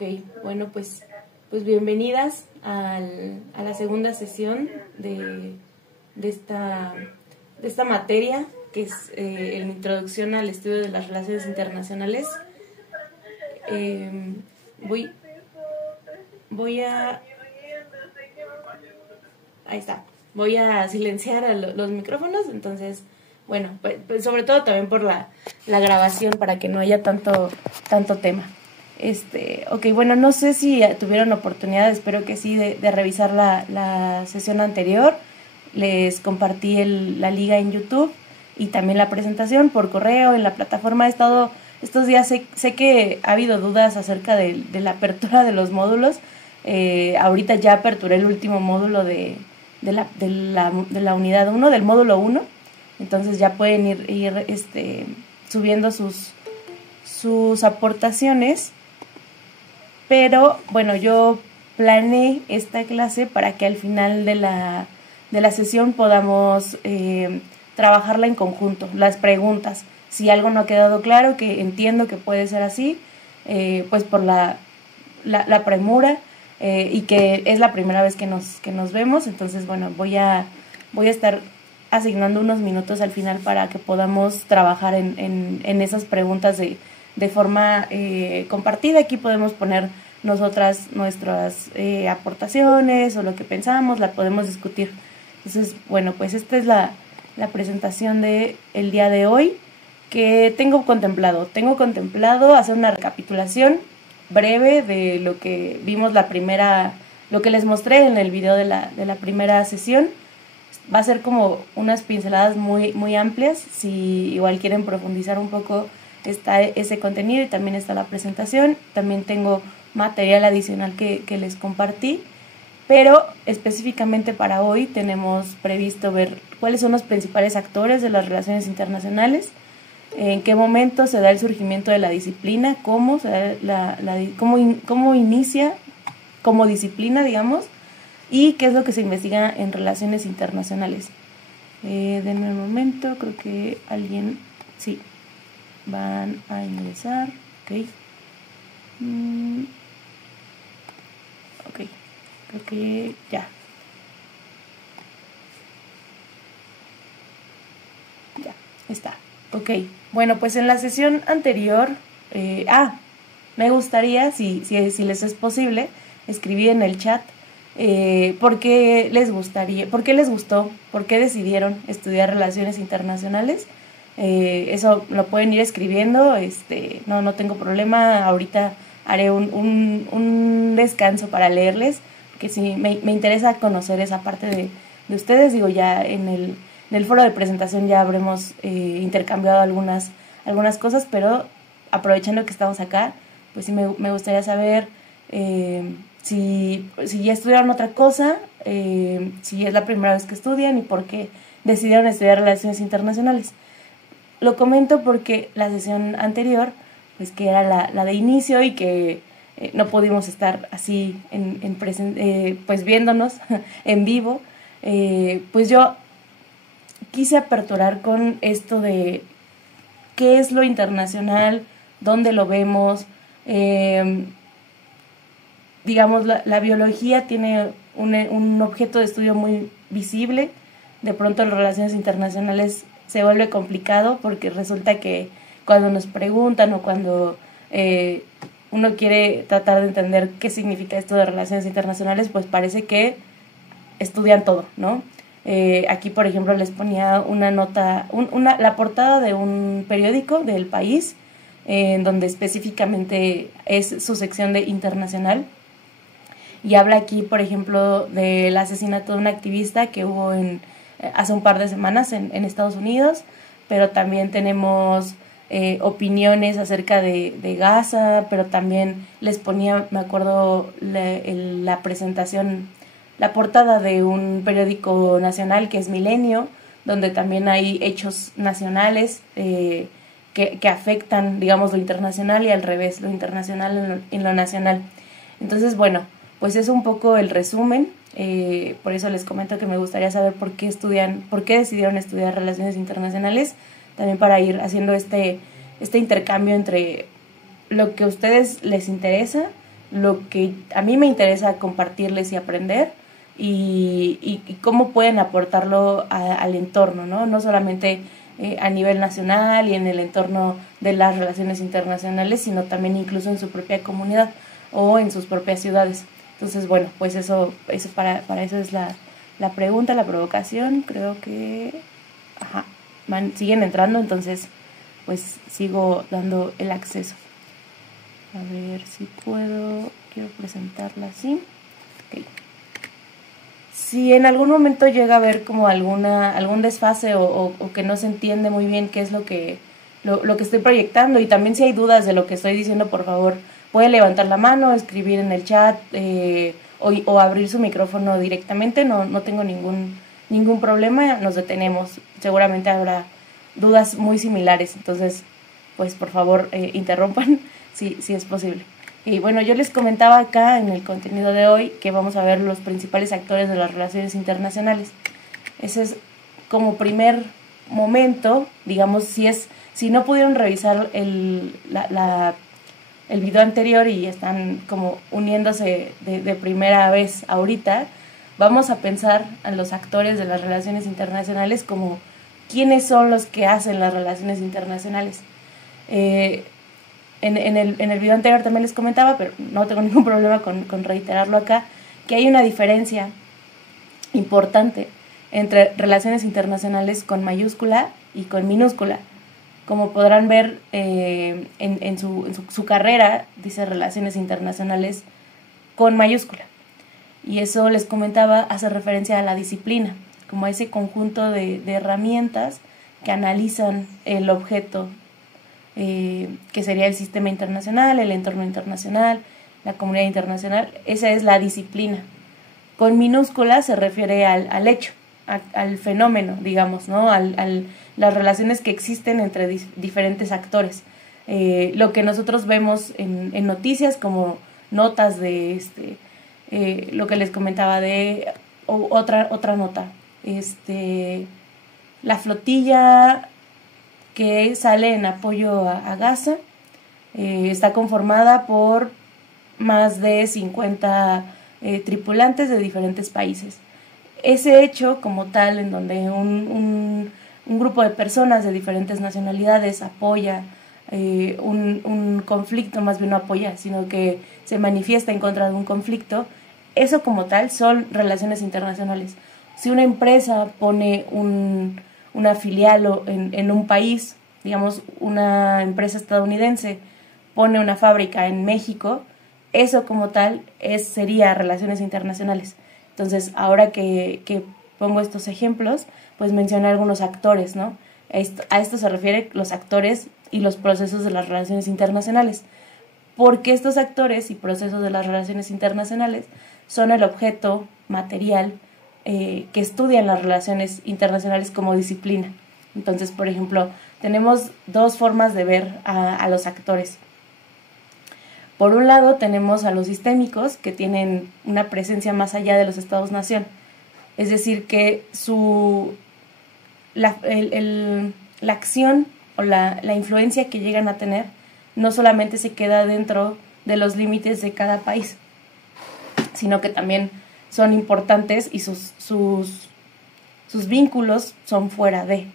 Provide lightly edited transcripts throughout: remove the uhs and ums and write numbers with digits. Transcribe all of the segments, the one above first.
Ok, bueno, pues bienvenidas a la segunda sesión de esta materia, que es la introducción al estudio de las relaciones internacionales. Voy a... Ahí está. Voy a silenciar los micrófonos, entonces, bueno, pues sobre todo también por la grabación, para que no haya tanto tema. Ok, bueno, no sé si tuvieron oportunidad, espero que sí, de revisar la sesión anterior. Les compartí la liga en YouTube y también la presentación por correo en la plataforma. He estado estos días, sé que ha habido dudas acerca de la apertura de los módulos. Ahorita ya aperturé el último módulo de la unidad 1, del módulo 1. Entonces ya pueden ir subiendo sus aportaciones. Pero bueno, yo planeé esta clase para que al final de la sesión podamos trabajarla en conjunto, las preguntas. Si algo no ha quedado claro, que entiendo que puede ser así, pues por la premura y que es la primera vez que nos vemos. Entonces, bueno, voy a estar asignando unos minutos al final para que podamos trabajar en esas preguntas de forma compartida. Aquí podemos poner nosotras nuestras aportaciones o lo que pensamos, la podemos discutir. Entonces, bueno, pues esta es la presentación del día de hoy, que tengo contemplado hacer una recapitulación breve de lo que vimos lo que les mostré en el video de la primera sesión. Va a ser como unas pinceladas muy, muy amplias. Si igual quieren profundizar un poco, está ese contenido y también está la presentación. También tengo material adicional que les compartí, pero específicamente para hoy tenemos previsto ver cuáles son los principales actores de las relaciones internacionales, en qué momento se da el surgimiento de la disciplina, cómo se da cómo inicia como disciplina, digamos, y qué es lo que se investiga en relaciones internacionales. Denme un momento, creo que alguien, sí, van a ingresar, ok. Ok, creo que ya está. Ok, bueno, pues en la sesión anterior, me gustaría, si les es posible, escribir en el chat por qué les gustó, por qué decidieron estudiar relaciones internacionales. Eso lo pueden ir escribiendo, no tengo problema. Ahorita haré un descanso para leerles, que sí, me interesa conocer esa parte de ustedes. Digo, ya en el foro de presentación ya habremos intercambiado algunas cosas, pero aprovechando que estamos acá, pues sí me gustaría saber si ya estudiaron otra cosa, si es la primera vez que estudian y por qué decidieron estudiar relaciones internacionales. Lo comento porque la sesión anterior, pues que era la de inicio y que no pudimos estar así pues viéndonos en vivo, pues yo quise aperturar con esto de qué es lo internacional, dónde lo vemos. Digamos, la biología tiene un objeto de estudio muy visible. De pronto en relaciones internacionales se vuelve complicado porque resulta que cuando nos preguntan o cuando uno quiere tratar de entender qué significa esto de relaciones internacionales, pues parece que estudian todo, ¿no? Aquí, por ejemplo, les ponía una nota, la portada de un periódico del país, en donde específicamente es su sección de internacional, y habla aquí, por ejemplo, del asesinato de un activista que hubo hace un par de semanas en Estados Unidos, pero también tenemos opiniones acerca de Gaza, pero también les ponía, me acuerdo, la presentación, la portada de un periódico nacional que es Milenio, donde también hay hechos nacionales que afectan, digamos, lo internacional y al revés, lo internacional en lo nacional. Entonces, bueno, pues es un poco el resumen. Por eso les comento que me gustaría saber por qué decidieron estudiar relaciones internacionales, también para ir haciendo este intercambio entre lo que a ustedes les interesa lo que a mí me interesa compartirles y aprender, y cómo pueden aportarlo al entorno, ¿no? No solamente a nivel nacional y en el entorno de las relaciones internacionales, sino también incluso en su propia comunidad o en sus propias ciudades. Entonces, bueno, pues eso para eso es la pregunta, la provocación. Creo que siguen entrando, entonces pues sigo dando el acceso. A ver si quiero presentarla así. Okay. Si en algún momento llega a haber como algún desfase o que no se entiende muy bien qué es lo que estoy proyectando, y también si hay dudas de lo que estoy diciendo, por favor, puede levantar la mano, escribir en el chat o abrir su micrófono directamente. No tengo ningún problema, nos detenemos. Seguramente habrá dudas muy similares, entonces pues por favor interrumpan si es posible. Y bueno, yo les comentaba acá en el contenido de hoy que vamos a ver los principales actores de las relaciones internacionales. Ese es como primer momento, digamos, si no pudieron revisar el video anterior y están como uniéndose de primera vez ahorita, vamos a pensar a los actores de las relaciones internacionales como quiénes son los que hacen las relaciones internacionales. En el video anterior también les comentaba, pero no tengo ningún problema con reiterarlo acá, que hay una diferencia importante entre relaciones internacionales con mayúscula y con minúscula. Como podrán ver en su carrera, dice relaciones internacionales con mayúscula. Y eso, les comentaba, hace referencia a la disciplina, como a ese conjunto de herramientas que analizan el objeto, que sería el sistema internacional, el entorno internacional, la comunidad internacional. Esa es la disciplina. Con minúscula se refiere al hecho, al fenómeno, digamos, ¿no? Las relaciones que existen entre diferentes actores. Lo que nosotros vemos en noticias como notas de lo que les comentaba de otra nota, la flotilla que sale en apoyo a Gaza está conformada por más de 50 tripulantes de diferentes países. Ese hecho como tal, en donde un grupo de personas de diferentes nacionalidades apoya un conflicto, más bien no apoya, sino que se manifiesta en contra de un conflicto, eso como tal son relaciones internacionales. Si una empresa pone una filial en un país, digamos una empresa estadounidense pone una fábrica en México, eso como tal sería relaciones internacionales. Entonces, ahora que pongo estos ejemplos, pues mencioné algunos actores, ¿no? A esto se refiere los actores y los procesos de las relaciones internacionales, porque estos actores y procesos de las relaciones internacionales son el objeto material que estudian las relaciones internacionales como disciplina. Entonces, por ejemplo, tenemos dos formas de ver a los actores. Por un lado tenemos a los sistémicos, que tienen una presencia más allá de los estados-nación, es decir, que la acción o la influencia que llegan a tener no solamente se queda dentro de los límites de cada país, sino que también son importantes y sus vínculos son fuera de.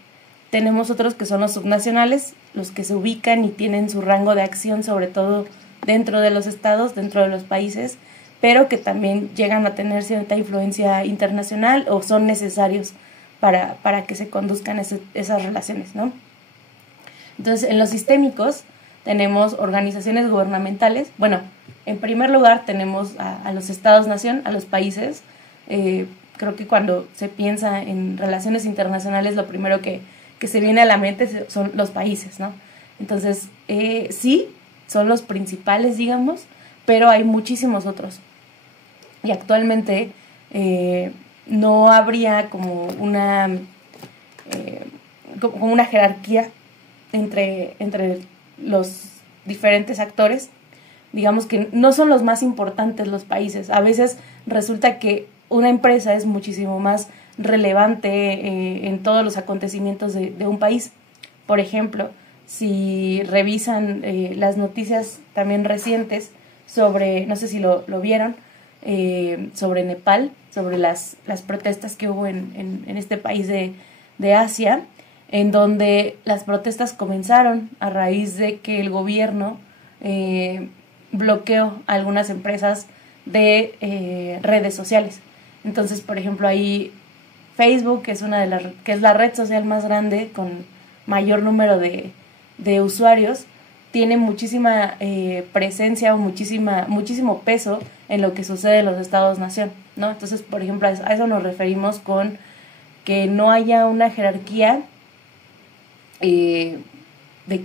Tenemos otros que son los subnacionales, los que se ubican y tienen su rango de acción sobre todo dentro de los estados, dentro de los países, pero que también llegan a tener cierta influencia internacional o son necesarios para que se conduzcan esas relaciones, ¿no? Entonces, en los sistémicos tenemos organizaciones gubernamentales. Bueno, en primer lugar tenemos a los estados-nación, a los países. Creo que cuando se piensa en relaciones internacionales, lo primero que se viene a la mente son los países, ¿no? Entonces, sí, son los principales, digamos, pero hay muchísimos otros. Y actualmente no habría como una jerarquía entre los diferentes actores. Digamos que no son los más importantes los países. A veces resulta que una empresa es muchísimo más relevante en todos los acontecimientos de un país. Por ejemplo, si revisan las noticias también recientes sobre, no sé si lo vieron, sobre Nepal, sobre las protestas que hubo en este país de Asia, en donde las protestas comenzaron a raíz de que el gobierno bloqueó a algunas empresas de redes sociales. Entonces, por ejemplo, ahí Facebook, que es la red social más grande con mayor número de usuarios, tiene muchísima presencia o muchísimo peso en lo que sucede en los estados-nación, ¿no? Entonces, por ejemplo, a eso nos referimos con que no haya una jerarquía de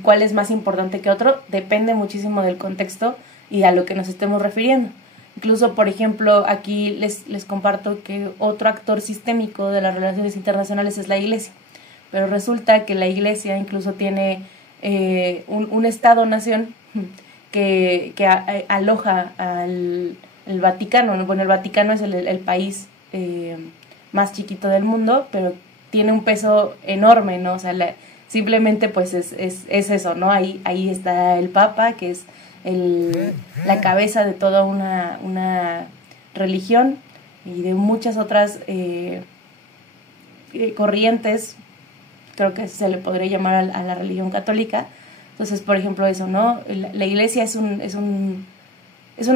cuál es más importante que otro, depende muchísimo del contexto y a lo que nos estemos refiriendo. Incluso, por ejemplo, aquí les comparto que otro actor sistémico de las relaciones internacionales es la Iglesia, pero resulta que la Iglesia incluso tiene un Estado-nación que aloja al Vaticano. Bueno, el Vaticano es el país más chiquito del mundo, pero tiene un peso enorme, ¿no? O sea, simplemente pues es eso, ¿no? Ahí está el Papa, que es la cabeza de toda una religión y de muchas otras corrientes, creo que se le podría llamar a la religión católica. Entonces, por ejemplo, eso, ¿no? La Iglesia es un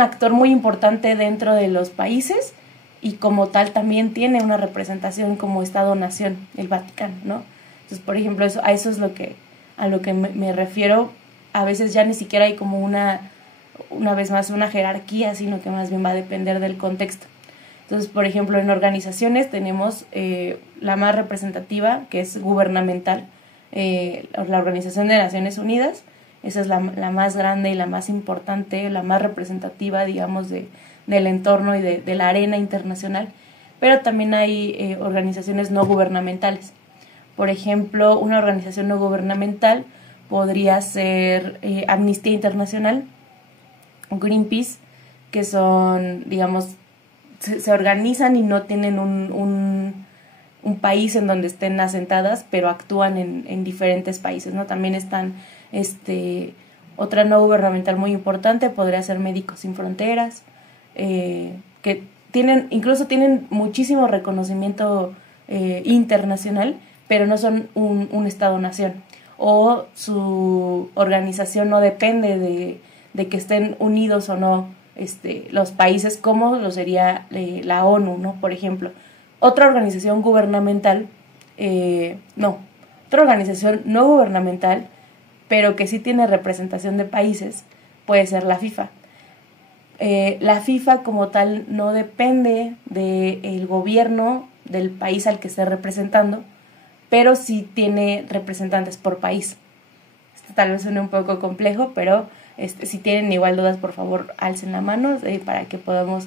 actor muy importante dentro de los países y como tal también tiene una representación como Estado-nación, el Vaticano, ¿no? Entonces, por ejemplo, a eso es a lo que me refiero. A veces ya ni siquiera hay como una vez más una jerarquía, sino que más bien va a depender del contexto. Entonces, por ejemplo, en organizaciones tenemos la más representativa, que es gubernamental, la Organización de Naciones Unidas. Esa es la más grande y la más importante, la más representativa, digamos, del entorno y de la arena internacional. Pero también hay organizaciones no gubernamentales. Por ejemplo, una organización no gubernamental podría ser Amnistía Internacional o Greenpeace, que son, digamos, se organizan y no tienen un país en donde estén asentadas, pero actúan en diferentes países, ¿no? También están, otra no gubernamental muy importante podría ser Médicos Sin Fronteras, que incluso tienen muchísimo reconocimiento internacional, pero no son un Estado-nación, o su organización no depende de que estén unidos o no los países, como lo sería la ONU, ¿no? Por ejemplo. Otra organización gubernamental, otra organización no gubernamental, pero que sí tiene representación de países, puede ser la FIFA. La FIFA como tal no depende del gobierno del país al que esté representando, pero sí tiene representantes por país. Tal vez suene un poco complejo, pero si tienen igual dudas, por favor, alcen la mano para que podamos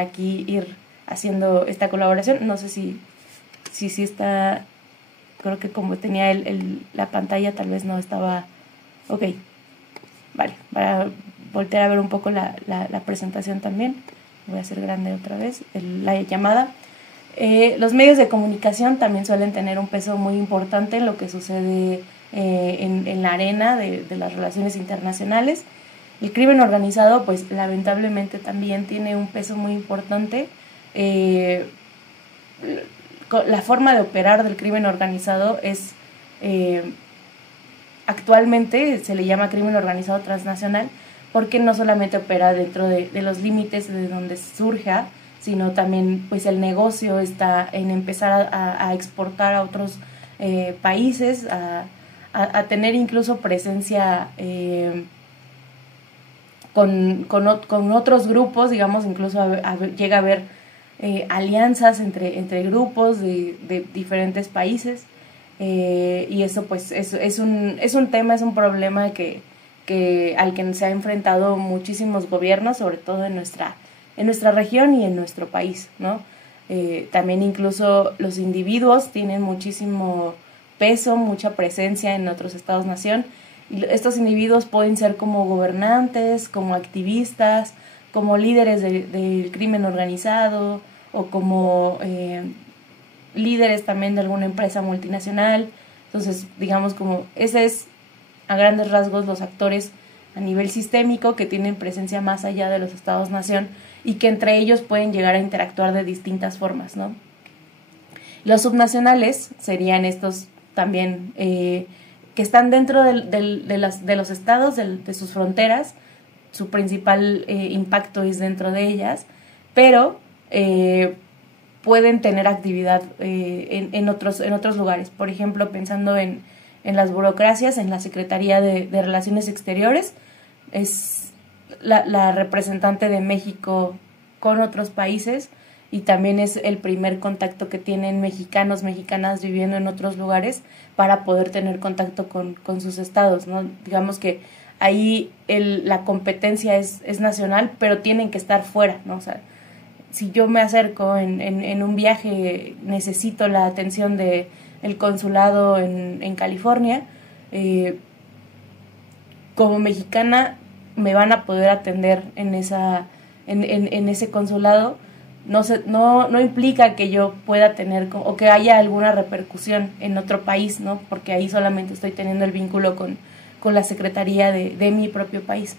aquí ir haciendo esta colaboración. No sé si está, creo que como tenía la pantalla tal vez no estaba, ok, vale, para voltear a ver un poco la presentación también, voy a hacer grande otra vez la llamada. Los medios de comunicación también suelen tener un peso muy importante en lo que sucede en la arena de las relaciones internacionales. El crimen organizado, pues lamentablemente también tiene un peso muy importante. La forma de operar del crimen organizado es, actualmente se le llama crimen organizado transnacional, porque no solamente opera dentro de los límites de donde surja, sino también pues el negocio está en empezar a exportar a otros países, a tener incluso presencia con otros grupos, digamos, incluso llega a haber alianzas entre grupos de diferentes países, y eso pues es un tema, es un problema al que se ha enfrentado muchísimos gobiernos, sobre todo en nuestra región y en nuestro país, ¿no? También incluso los individuos tienen muchísimo peso, mucha presencia en otros estados-nación. Estos individuos pueden ser como gobernantes, como activistas, como líderes del crimen organizado o como líderes también de alguna empresa multinacional. Entonces, digamos, como ese es a grandes rasgos los actores a nivel sistémico, que tienen presencia más allá de los estados-nación y que entre ellos pueden llegar a interactuar de distintas formas, ¿no? Los subnacionales serían estos también que están dentro de los estados, de sus fronteras. Su principal impacto es dentro de ellas, pero pueden tener actividad en otros lugares. Por ejemplo, pensando en las burocracias, en la Secretaría de Relaciones Exteriores, es la representante de México con otros países, y también es el primer contacto que tienen mexicanos, mexicanas viviendo en otros lugares para poder tener contacto con sus estados, ¿no? Digamos que ahí la competencia es nacional, pero tienen que estar fuera, ¿no? O sea, si yo me acerco en un viaje, necesito la atención del consulado en California, como mexicana me van a poder atender en ese consulado. No implica que yo pueda tener o que haya alguna repercusión en otro país, ¿no? Porque ahí solamente estoy teniendo el vínculo con la secretaría de mi propio país.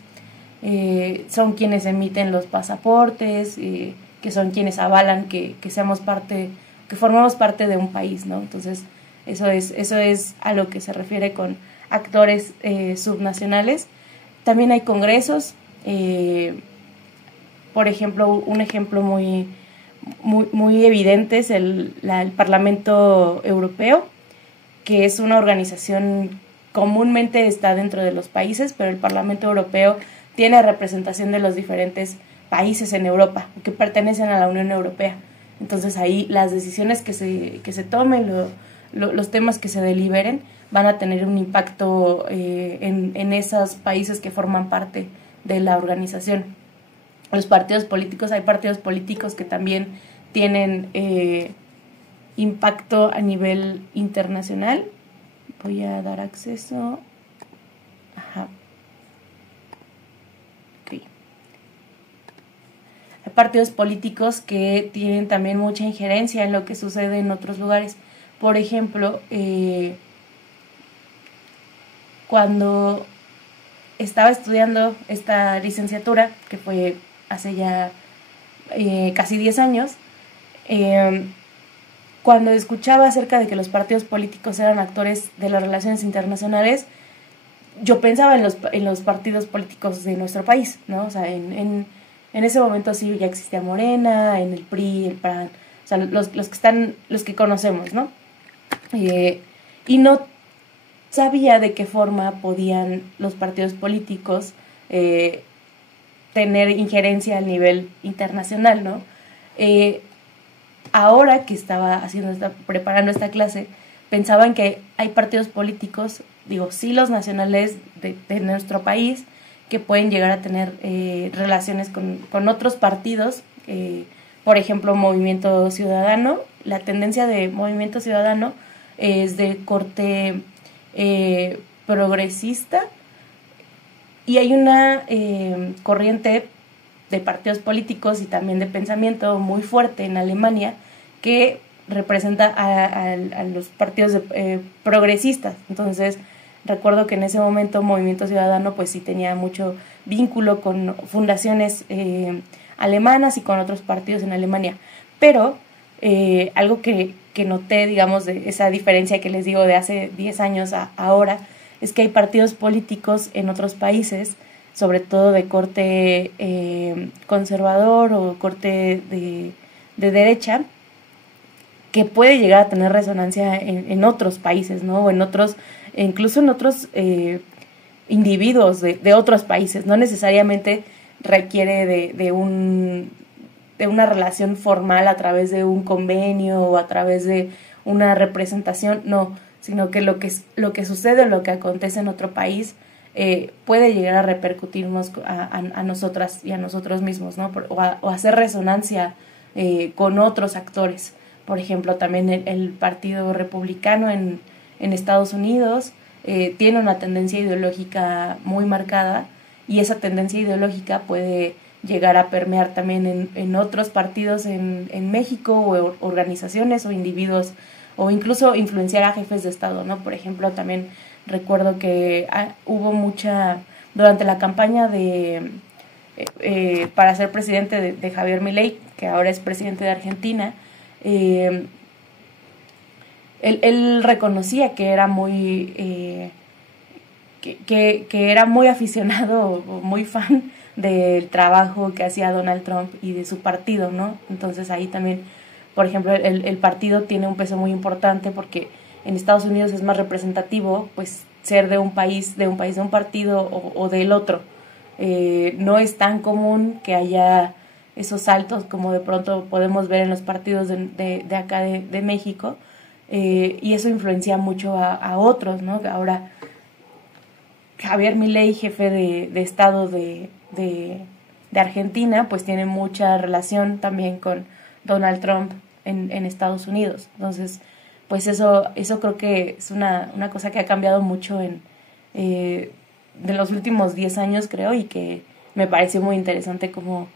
Son quienes emiten los pasaportes, que son quienes avalan que seamos parte, que formamos parte de un país, ¿no? Entonces, eso es a lo que se refiere con actores subnacionales. También hay congresos. Por ejemplo, un ejemplo muy evidente es el Parlamento Europeo, que es una organización comúnmente está dentro de los países, pero el Parlamento Europeo tiene representación de los diferentes países en Europa que pertenecen a la Unión Europea. Entonces ahí las decisiones que se tomen, los temas que se deliberen, van a tener un impacto en esos países que forman parte de la organización. Los partidos políticos, hay partidos políticos que también tienen impacto a nivel internacional. Voy a dar acceso. Ajá. Okay. Hay partidos políticos que tienen también mucha injerencia en lo que sucede en otros lugares. Por ejemplo, cuando estaba estudiando esta licenciatura, que fue hace ya casi 10 años, cuando escuchaba acerca de que los partidos políticos eran actores de las relaciones internacionales, yo pensaba en los partidos políticos de nuestro país, ¿no? O sea, en ese momento sí ya existía Morena, en el PRI, el PAN, o sea, los que conocemos, ¿no? Y no sabía de qué forma podían los partidos políticos tener injerencia a nivel internacional, ¿no? Ahora que estaba preparando esta clase, pensaba en que hay partidos políticos, digo, sí, los nacionales de nuestro país, que pueden llegar a tener relaciones con otros partidos, por ejemplo, Movimiento Ciudadano. La tendencia de Movimiento Ciudadano es de corte progresista, y hay una corriente de partidos políticos y también de pensamiento muy fuerte en Alemania que representa a los partidos progresistas. Entonces, recuerdo que en ese momento Movimiento Ciudadano pues sí tenía mucho vínculo con fundaciones alemanas y con otros partidos en Alemania. Pero algo que noté, digamos, de esa diferencia que les digo de hace 10 años a ahora, es que hay partidos políticos en otros países, sobre todo de corte conservador o corte de derecha, que puede llegar a tener resonancia en otros países, ¿no? O en otros, incluso en otros individuos de otros países. No necesariamente requiere de una relación formal a través de un convenio o a través de una representación, no, sino que lo que sucede o lo que acontece en otro país puede llegar a repercutirnos a nosotras y a nosotros mismos, ¿no? O hacer resonancia con otros actores. Por ejemplo, también el Partido Republicano en Estados Unidos tiene una tendencia ideológica muy marcada, y esa tendencia ideológica puede llegar a permear también en otros partidos en México, o organizaciones o individuos, o incluso influenciar a jefes de Estado, ¿no? Por ejemplo, también recuerdo que hubo mucha durante la campaña para ser presidente de Javier Milei, que ahora es presidente de Argentina, él reconocía que era muy que era muy aficionado o muy fan del trabajo que hacía Donald Trump y de su partido, ¿no? Entonces ahí también, por ejemplo, el partido tiene un peso muy importante porque en Estados Unidos es más representativo, pues, ser de un país, de un partido o del otro. No es tan común que haya esos saltos como de pronto podemos ver en los partidos de acá de México, y eso influencia mucho a otros, ¿no? Ahora Javier Milei, jefe de Estado de Argentina, pues tiene mucha relación también con Donald Trump en Estados Unidos. Entonces, pues eso creo que es una cosa que ha cambiado mucho de los últimos 10 años, creo, y que me pareció muy interesante como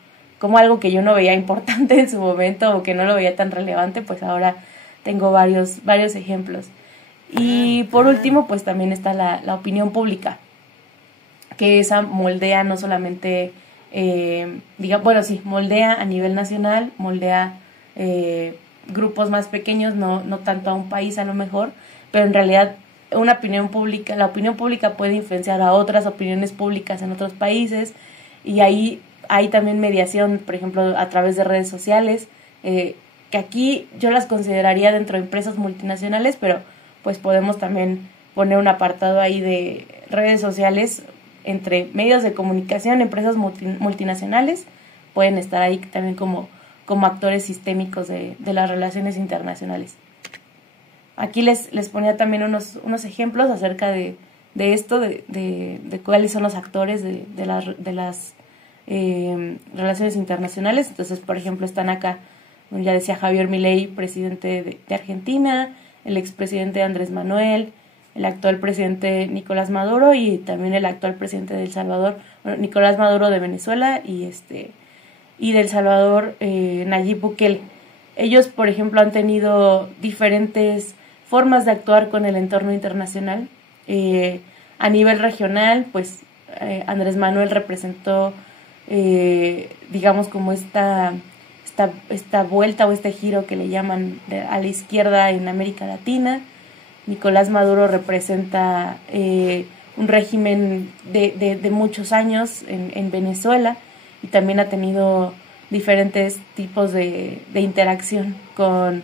algo que yo no veía importante en su momento o que no lo veía tan relevante, pues ahora tengo varios ejemplos. Y por último, pues también está la opinión pública, que esa moldea no solamente, moldea a nivel nacional, moldea grupos más pequeños, no tanto a un país a lo mejor, pero en realidad la opinión pública puede influenciar a otras opiniones públicas en otros países, y ahí hay también mediación, por ejemplo, a través de redes sociales, que aquí yo las consideraría dentro de empresas multinacionales, pero pues podemos también poner un apartado ahí de redes sociales entre medios de comunicación, empresas multinacionales, pueden estar ahí también como actores sistémicos de las relaciones internacionales. Aquí les ponía también unos ejemplos acerca de esto, de cuáles son los actores de las relaciones internacionales. Entonces, por ejemplo, están acá, ya decía Javier Milei, presidente de Argentina, el expresidente Andrés Manuel, el actual presidente Nicolás Maduro y también el actual presidente de El Salvador, Nicolás Maduro de Venezuela y de El Salvador, Nayib Bukele. Ellos, por ejemplo, han tenido diferentes formas de actuar con el entorno internacional. A nivel regional, pues Andrés Manuel representó, digamos, como esta vuelta o este giro que le llaman a la izquierda en América Latina. Nicolás Maduro representa un régimen de muchos años en Venezuela, y también ha tenido diferentes tipos de interacción con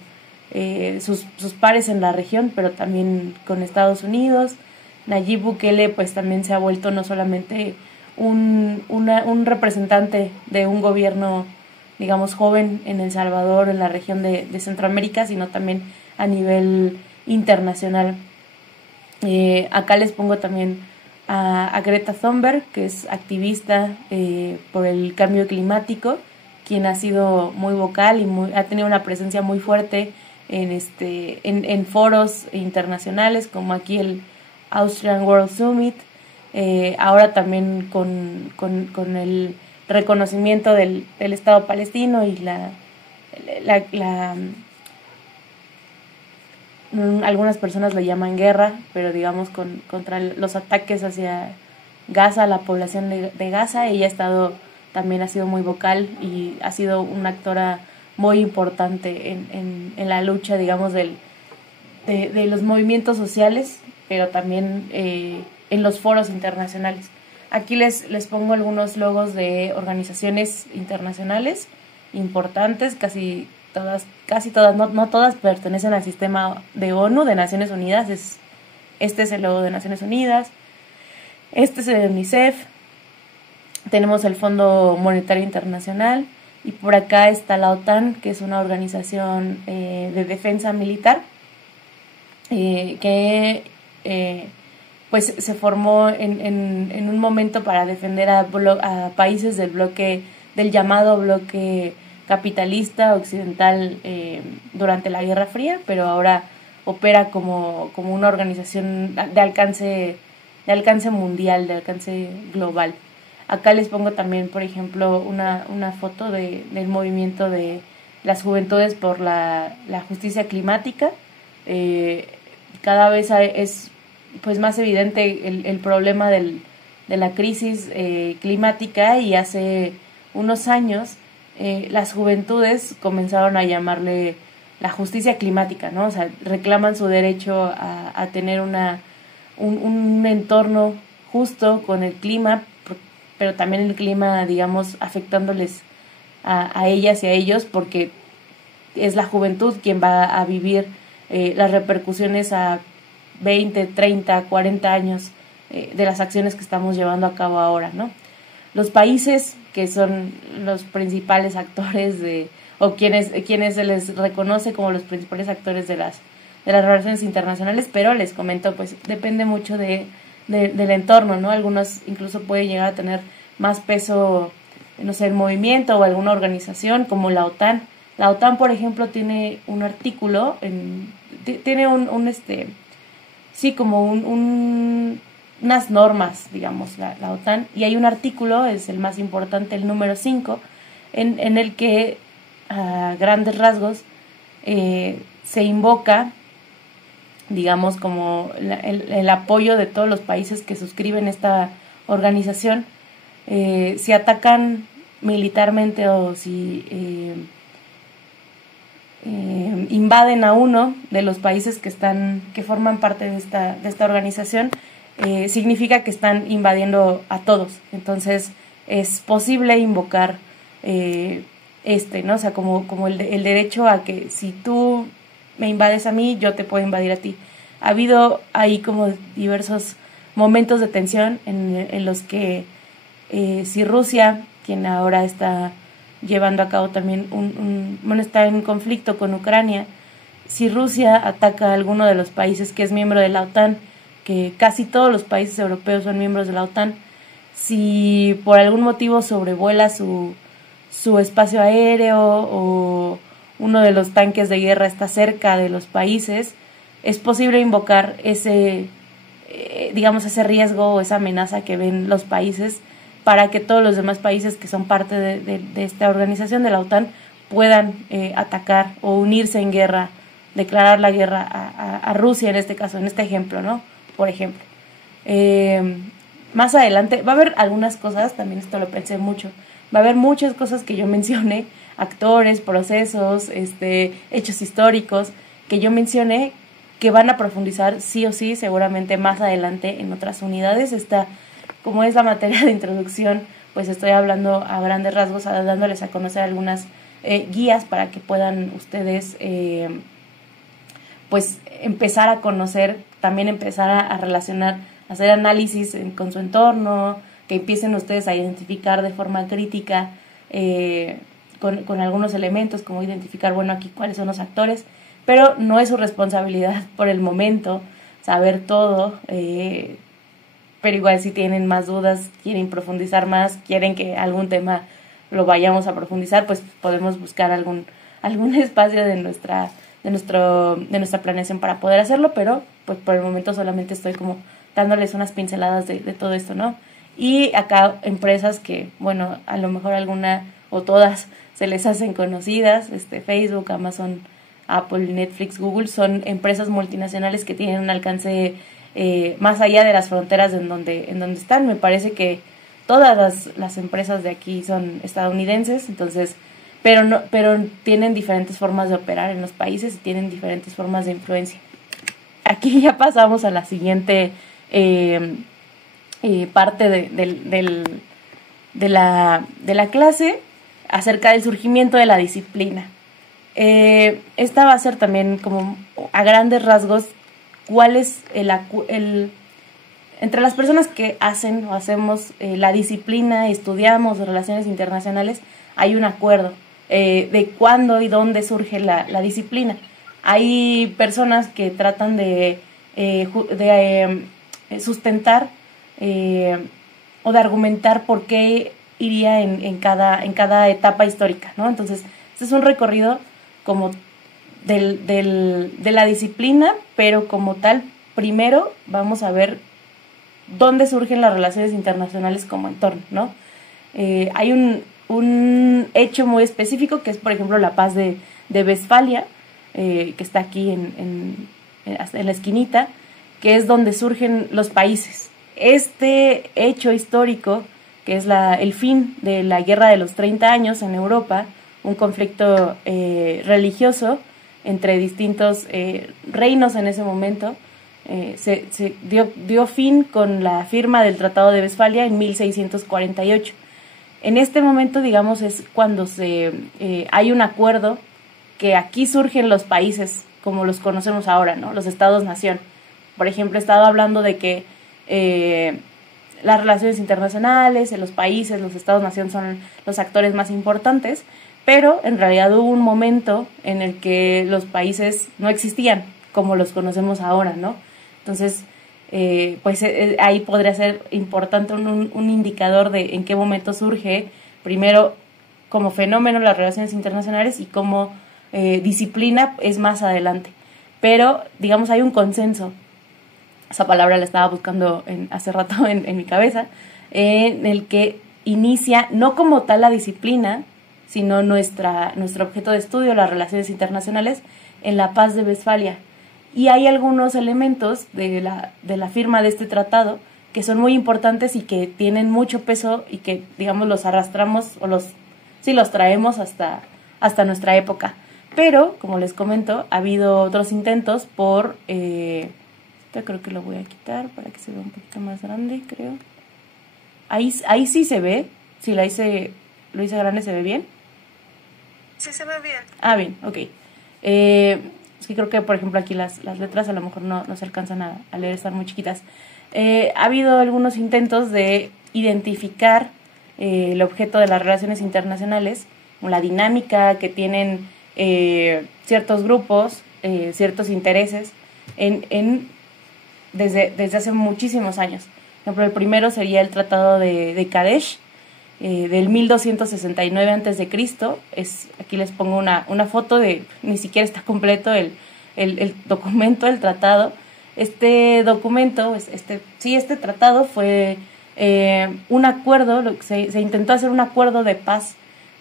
sus pares en la región, pero también con Estados Unidos. Nayib Bukele pues también se ha vuelto no solamente un representante de un gobierno, digamos, joven en El Salvador, en la región de Centroamérica, sino también a nivel internacional. Acá les pongo también a Greta Thunberg, que es activista por el cambio climático, quien ha sido muy vocal y ha tenido una presencia muy fuerte en foros internacionales, como aquí el Austrian World Summit, ahora también con el reconocimiento del Estado palestino y algunas personas lo llaman guerra, pero digamos contra los ataques hacia Gaza, la población de Gaza. Ella también ha sido muy vocal y ha sido una actora muy importante en la lucha, digamos, de los movimientos sociales, pero también en los foros internacionales. Aquí les pongo algunos logos de organizaciones internacionales importantes, casi todas, no todas pertenecen al sistema de ONU, de Naciones Unidas. Este es el logo de Naciones Unidas, este es el de UNICEF, tenemos el Fondo Monetario Internacional, y por acá está la OTAN, que es una organización de defensa militar, que pues se formó en un momento para defender a países del llamado bloque capitalista occidental durante la Guerra Fría, pero ahora opera como una organización de alcance mundial, de alcance global. Acá les pongo también, por ejemplo, una foto del movimiento de las juventudes por la justicia climática. Cada vez es pues más evidente el problema del de la crisis climática, y hace unos años las juventudes comenzaron a llamarle la justicia climática, ¿no? O sea, reclaman su derecho a tener un entorno justo con el clima, pero también el clima, digamos, afectándoles a ellas y a ellos, porque es la juventud quien va a vivir las repercusiones a 20, 30, 40 años de las acciones que estamos llevando a cabo ahora, ¿no? Los países que son los principales actores o quienes se les reconoce como los principales actores de las relaciones internacionales, pero les comento, pues depende mucho del entorno, ¿no? Algunos incluso pueden llegar a tener más peso, no sé, el movimiento o alguna organización como la OTAN. La OTAN, por ejemplo, tiene un artículo, tiene como unas normas, digamos, la OTAN, y hay un artículo, es el más importante, el número 5, en el que a grandes rasgos se invoca, digamos, como el apoyo de todos los países que suscriben esta organización. Si atacan militarmente o si invaden a uno de los países que forman parte de esta organización, significa que están invadiendo a todos. Entonces es posible invocar ¿no? O sea, como el derecho a que si tú me invades a mí, yo te puedo invadir a ti. Ha habido ahí como diversos momentos de tensión en los que si Rusia, quien ahora está llevando a cabo también está en conflicto con Ucrania, si Rusia ataca a alguno de los países que es miembro de la OTAN, que casi todos los países europeos son miembros de la OTAN, si por algún motivo sobrevuela su espacio aéreo o uno de los tanques de guerra está cerca de los países, es posible invocar ese riesgo o esa amenaza que ven los países para que todos los demás países que son parte de esta organización de la OTAN puedan atacar o unirse en guerra, declarar la guerra a Rusia en este caso, en este ejemplo, ¿no? Por ejemplo. Más adelante va a haber algunas cosas, también esto lo pensé mucho, va a haber muchas cosas que yo mencioné, actores, procesos, hechos históricos que yo mencioné, que van a profundizar sí o sí seguramente más adelante en otras unidades. Como es la materia de introducción, pues estoy hablando a grandes rasgos, dándoles a conocer algunas guías para que puedan ustedes pues empezar a conocer, también empezar a relacionar, hacer análisis con su entorno, que empiecen ustedes a identificar de forma crítica con algunos elementos, como identificar, bueno, aquí cuáles son los actores, pero no es su responsabilidad por el momento saber todo, pero igual si tienen más dudas, quieren profundizar más, quieren que algún tema lo vayamos a profundizar, pues podemos buscar algún espacio de nuestra planeación para poder hacerlo, pero pues por el momento solamente estoy como dándoles unas pinceladas de todo esto, ¿no? Y acá empresas que, bueno, a lo mejor alguna o todas se les hacen conocidas, Facebook, Amazon, Apple, Netflix, Google, son empresas multinacionales que tienen un alcance más allá de las fronteras en donde están. Me parece que todas las empresas de aquí son estadounidenses, entonces, pero tienen diferentes formas de operar en los países y tienen diferentes formas de influencia. Aquí ya pasamos a la siguiente parte de la clase acerca del surgimiento de la disciplina. Esta va a ser también como a grandes rasgos cuál es entre las personas que hacen o hacemos la disciplina, estudiamos relaciones internacionales, hay un acuerdo de cuándo y dónde surge la disciplina. Hay personas que tratan de sustentar o de argumentar por qué iría en cada etapa histórica, ¿no? Entonces, este es un recorrido como de la disciplina, pero como tal, primero vamos a ver dónde surgen las relaciones internacionales como entorno, ¿no? Hay un hecho muy específico que es, por ejemplo, la paz de Westfalia, que está aquí en la esquinita, que es donde surgen los países. este hecho histórico, que es el fin de la Guerra de los 30 años en Europa, un conflicto religioso entre distintos reinos en ese momento, se dio fin con la firma del Tratado de Westfalia en 1648. En este momento, digamos, es cuando hay un acuerdo que aquí surgen los países como los conocemos ahora, ¿no? Los estados-nación. Por ejemplo, he estado hablando de que las relaciones internacionales, en los países, los estados-nación son los actores más importantes, pero en realidad hubo un momento en el que los países no existían como los conocemos ahora, ¿no? Entonces, ahí podría ser importante un indicador de en qué momento surge, primero, como fenómeno las relaciones internacionales y como disciplina es más adelante. Pero, digamos, hay un consenso, esa palabra la estaba buscando hace rato en mi cabeza, en el que inicia no como tal la disciplina, sino nuestro objeto de estudio, las relaciones internacionales, en la Paz de Westfalia. Y hay algunos elementos de la firma de este tratado que son muy importantes y que tienen mucho peso y que, digamos, los arrastramos o los traemos hasta nuestra época. Pero, como les comento, ha habido otros intentos por... creo que lo voy a quitar para que se vea un poquito más grande, creo. Ahí sí se ve. Si lo hice grande, ¿se ve bien? Sí, se ve bien. Ah, bien, ok. Es que creo que, por ejemplo, aquí las letras a lo mejor no se alcanzan a leer, están muy chiquitas. Ha habido algunos intentos de identificar el objeto de las relaciones internacionales, o la dinámica que tienen ciertos grupos, ciertos intereses, desde hace muchísimos años. Por ejemplo, el primero sería el Tratado de Kadesh, del 1269 a.C. Aquí les pongo una foto ni siquiera está completo el documento, el tratado. Este documento, este tratado fue un acuerdo, se intentó hacer un acuerdo de paz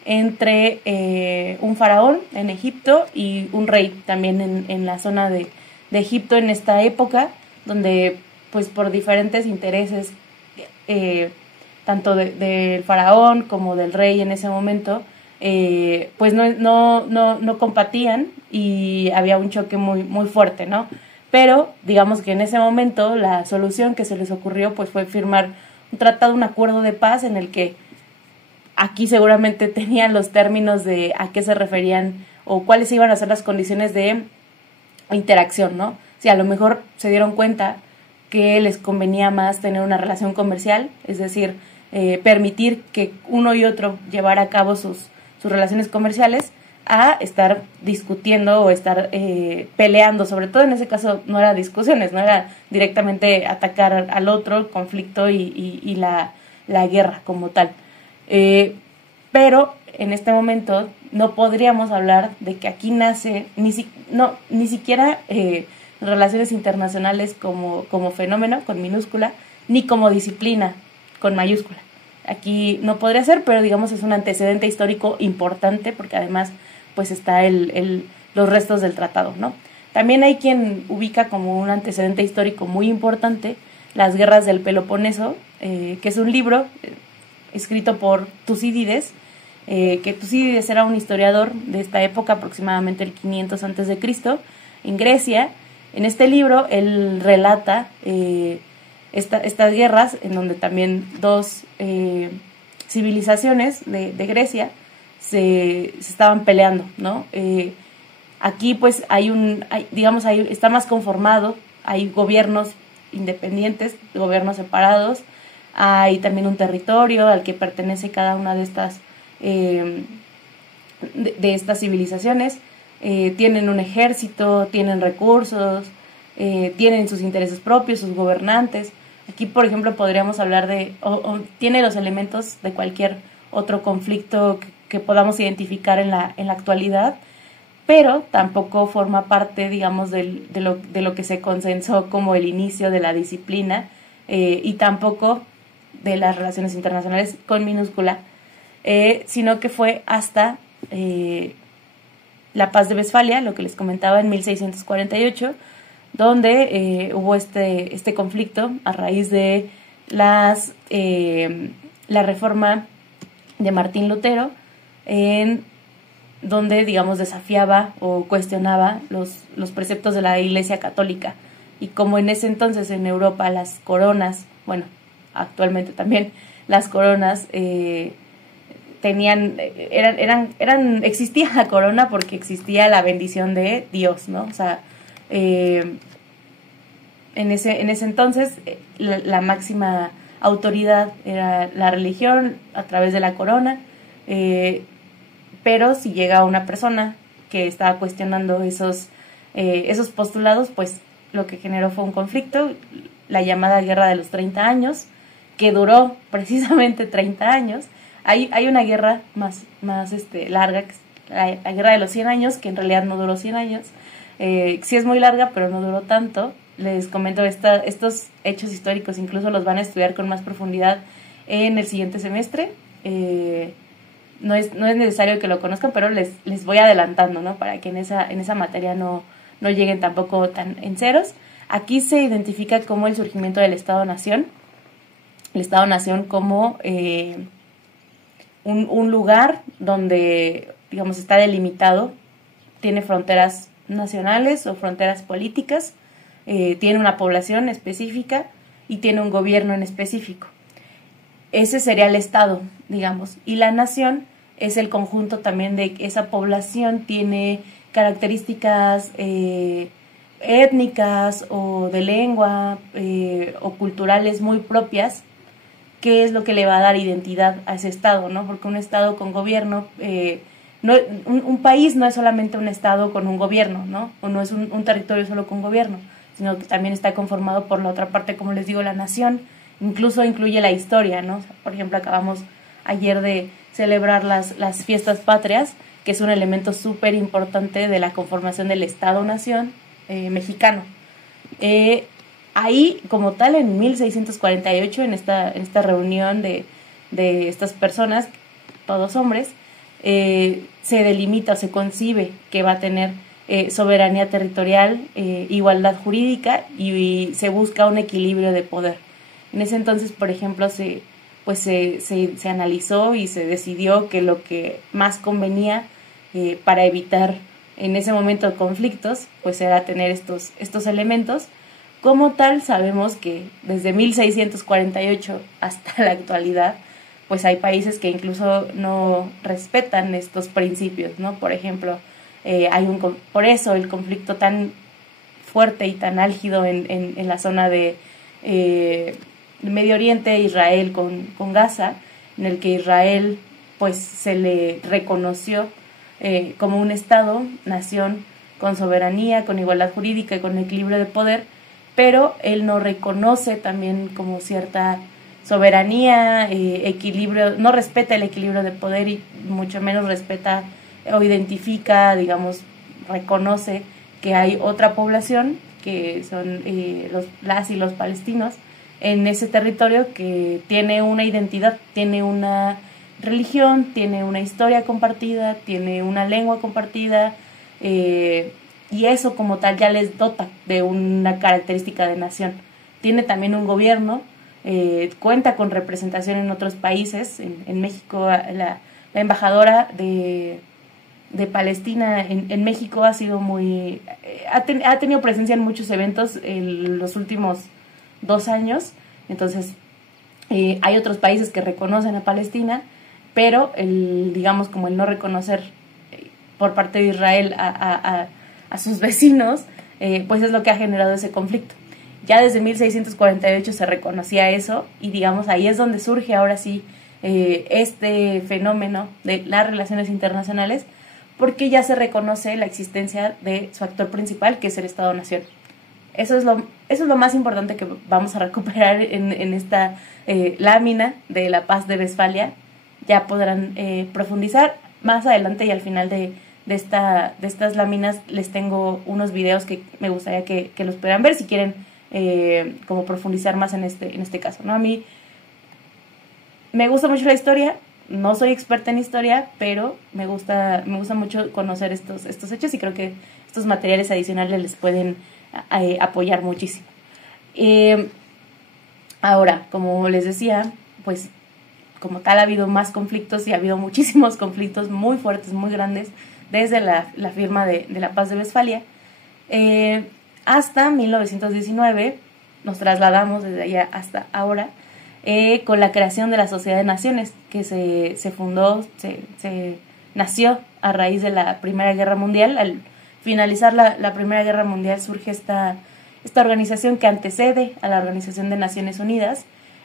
entre un faraón en Egipto y un rey también en la zona de Egipto en esta época, donde pues por diferentes intereses tanto del faraón como del rey en ese momento, pues no compatían y había un choque muy, muy fuerte, ¿no? Pero digamos que en ese momento la solución que se les ocurrió pues fue firmar un tratado, un acuerdo de paz en el que aquí seguramente tenían los términos de a qué se referían o cuáles iban a ser las condiciones de interacción, ¿no? Si a lo mejor se dieron cuenta que les convenía más tener una relación comercial, es decir, permitir que uno y otro llevara a cabo sus relaciones comerciales, a estar discutiendo o estar peleando. Sobre todo en ese caso no era discusiones, no era directamente atacar al otro, el conflicto y la guerra como tal. Pero en este momento no podríamos hablar de que aquí nace ni siquiera relaciones internacionales como fenómeno con minúscula, ni como disciplina con mayúscula. Aquí no podría ser, pero digamos es un antecedente histórico importante porque además pues está los restos del tratado, ¿no? También hay quien ubica como un antecedente histórico muy importante las guerras del Peloponeso, que es un libro escrito por Tucídides, que Tucídides era un historiador de esta época, aproximadamente el 500 a.C., en Grecia. En este libro él relata estas guerras en donde también dos civilizaciones de Grecia se estaban peleando, ¿no? Aquí pues está más conformado, hay gobiernos independientes, gobiernos separados, hay también un territorio al que pertenece cada una de estas civilizaciones, tienen un ejército, tienen recursos, tienen sus intereses propios, sus gobernantes. Aquí, por ejemplo, podríamos hablar o tiene los elementos de cualquier otro conflicto que podamos identificar en la actualidad, pero tampoco forma parte, digamos, de lo que se consensó como el inicio de la disciplina, y tampoco de las relaciones internacionales con minúscula, sino que fue hasta la Paz de Westfalia, lo que les comentaba, en 1648, donde hubo este conflicto a raíz de la reforma de Martín Lutero, en donde, digamos, desafiaba o cuestionaba los preceptos de la Iglesia Católica. Y como en ese entonces en Europa las coronas, bueno, actualmente también las coronas existía la corona porque existía la bendición de Dios, ¿no? O sea, en ese entonces la máxima autoridad era la religión a través de la corona, pero si llega una persona que estaba cuestionando esos postulados, pues lo que generó fue un conflicto, la llamada Guerra de los 30 años, que duró precisamente 30 años. Hay una guerra más larga, la Guerra de los 100 años, que en realidad no duró 100 años. Sí es muy larga, pero no duró tanto. Les comento, estos hechos históricos incluso los van a estudiar con más profundidad en el siguiente semestre. No es necesario que lo conozcan, pero les voy adelantando, ¿no? Para que en esa materia no lleguen tampoco tan en ceros. Aquí se identifica como el surgimiento del Estado-Nación. El Estado-Nación como un lugar donde, digamos, está delimitado, tiene fronteras nacionales o fronteras políticas, tiene una población específica y tiene un gobierno en específico. Ese sería el Estado, digamos, y la nación es el conjunto también de que esa población tiene características étnicas o de lengua o culturales muy propias, que es lo que le va a dar identidad a ese Estado, ¿no? Porque un Estado con gobierno, un país no es solamente un Estado con un gobierno, ¿no? O no es un territorio solo con gobierno, sino que también está conformado por la otra parte, como les digo, la nación, incluso incluye la historia, ¿no? O sea, por ejemplo, acabamos ayer de celebrar las fiestas patrias, que es un elemento súper importante de la conformación del Estado-Nación mexicano. Ahí, como tal, en 1648, en esta reunión de estas personas, todos hombres, se delimita, se concibe que va a tener soberanía territorial, igualdad jurídica y se busca un equilibrio de poder. En ese entonces, por ejemplo, se analizó y se decidió que lo que más convenía para evitar en ese momento conflictos, pues era tener estos elementos. Como tal, sabemos que desde 1648 hasta la actualidad, pues hay países que incluso no respetan estos principios, ¿no? Por ejemplo, por eso el conflicto tan fuerte y tan álgido en la zona de Medio Oriente, Israel con Gaza, en el que Israel pues se le reconoció como un Estado, nación con soberanía, con igualdad jurídica y con equilibrio de poder, pero él no reconoce también como cierta soberanía, equilibrio, no respeta el equilibrio de poder y mucho menos respeta o identifica, digamos, reconoce que hay otra población que son las y los palestinos en ese territorio que tiene una identidad, tiene una religión, tiene una historia compartida, tiene una lengua compartida, y eso como tal ya les dota de una característica de nación. Tiene también un gobierno, cuenta con representación en otros países. En México la embajadora de Palestina en México ha sido ha tenido presencia en muchos eventos en los últimos 2 años. Entonces hay otros países que reconocen a Palestina, pero digamos como el no reconocer por parte de Israel a sus vecinos, pues es lo que ha generado ese conflicto. Ya desde 1648 se reconocía eso y digamos ahí es donde surge ahora sí este fenómeno de las relaciones internacionales, porque ya se reconoce la existencia de su actor principal, que es el Estado-Nación. Eso es lo más importante que vamos a recuperar en esta lámina de la Paz de Westfalia. Ya podrán profundizar más adelante y al final de estas láminas les tengo unos videos que me gustaría que los puedan ver si quieren como profundizar más en este caso, ¿no? A mí me gusta mucho la historia, no soy experta en historia, pero me gusta mucho conocer estos hechos y creo que estos materiales adicionales les pueden apoyar muchísimo. Ahora, como les decía, pues como tal ha habido más conflictos y ha habido muchísimos conflictos muy fuertes, muy grandes, desde la firma de la Paz de Westfalia hasta 1919, nos trasladamos desde allá hasta ahora, con la creación de la Sociedad de Naciones, que se fundó, se nació a raíz de la Primera Guerra Mundial. Al finalizar la Primera Guerra Mundial surge esta organización que antecede a la Organización de Naciones Unidas.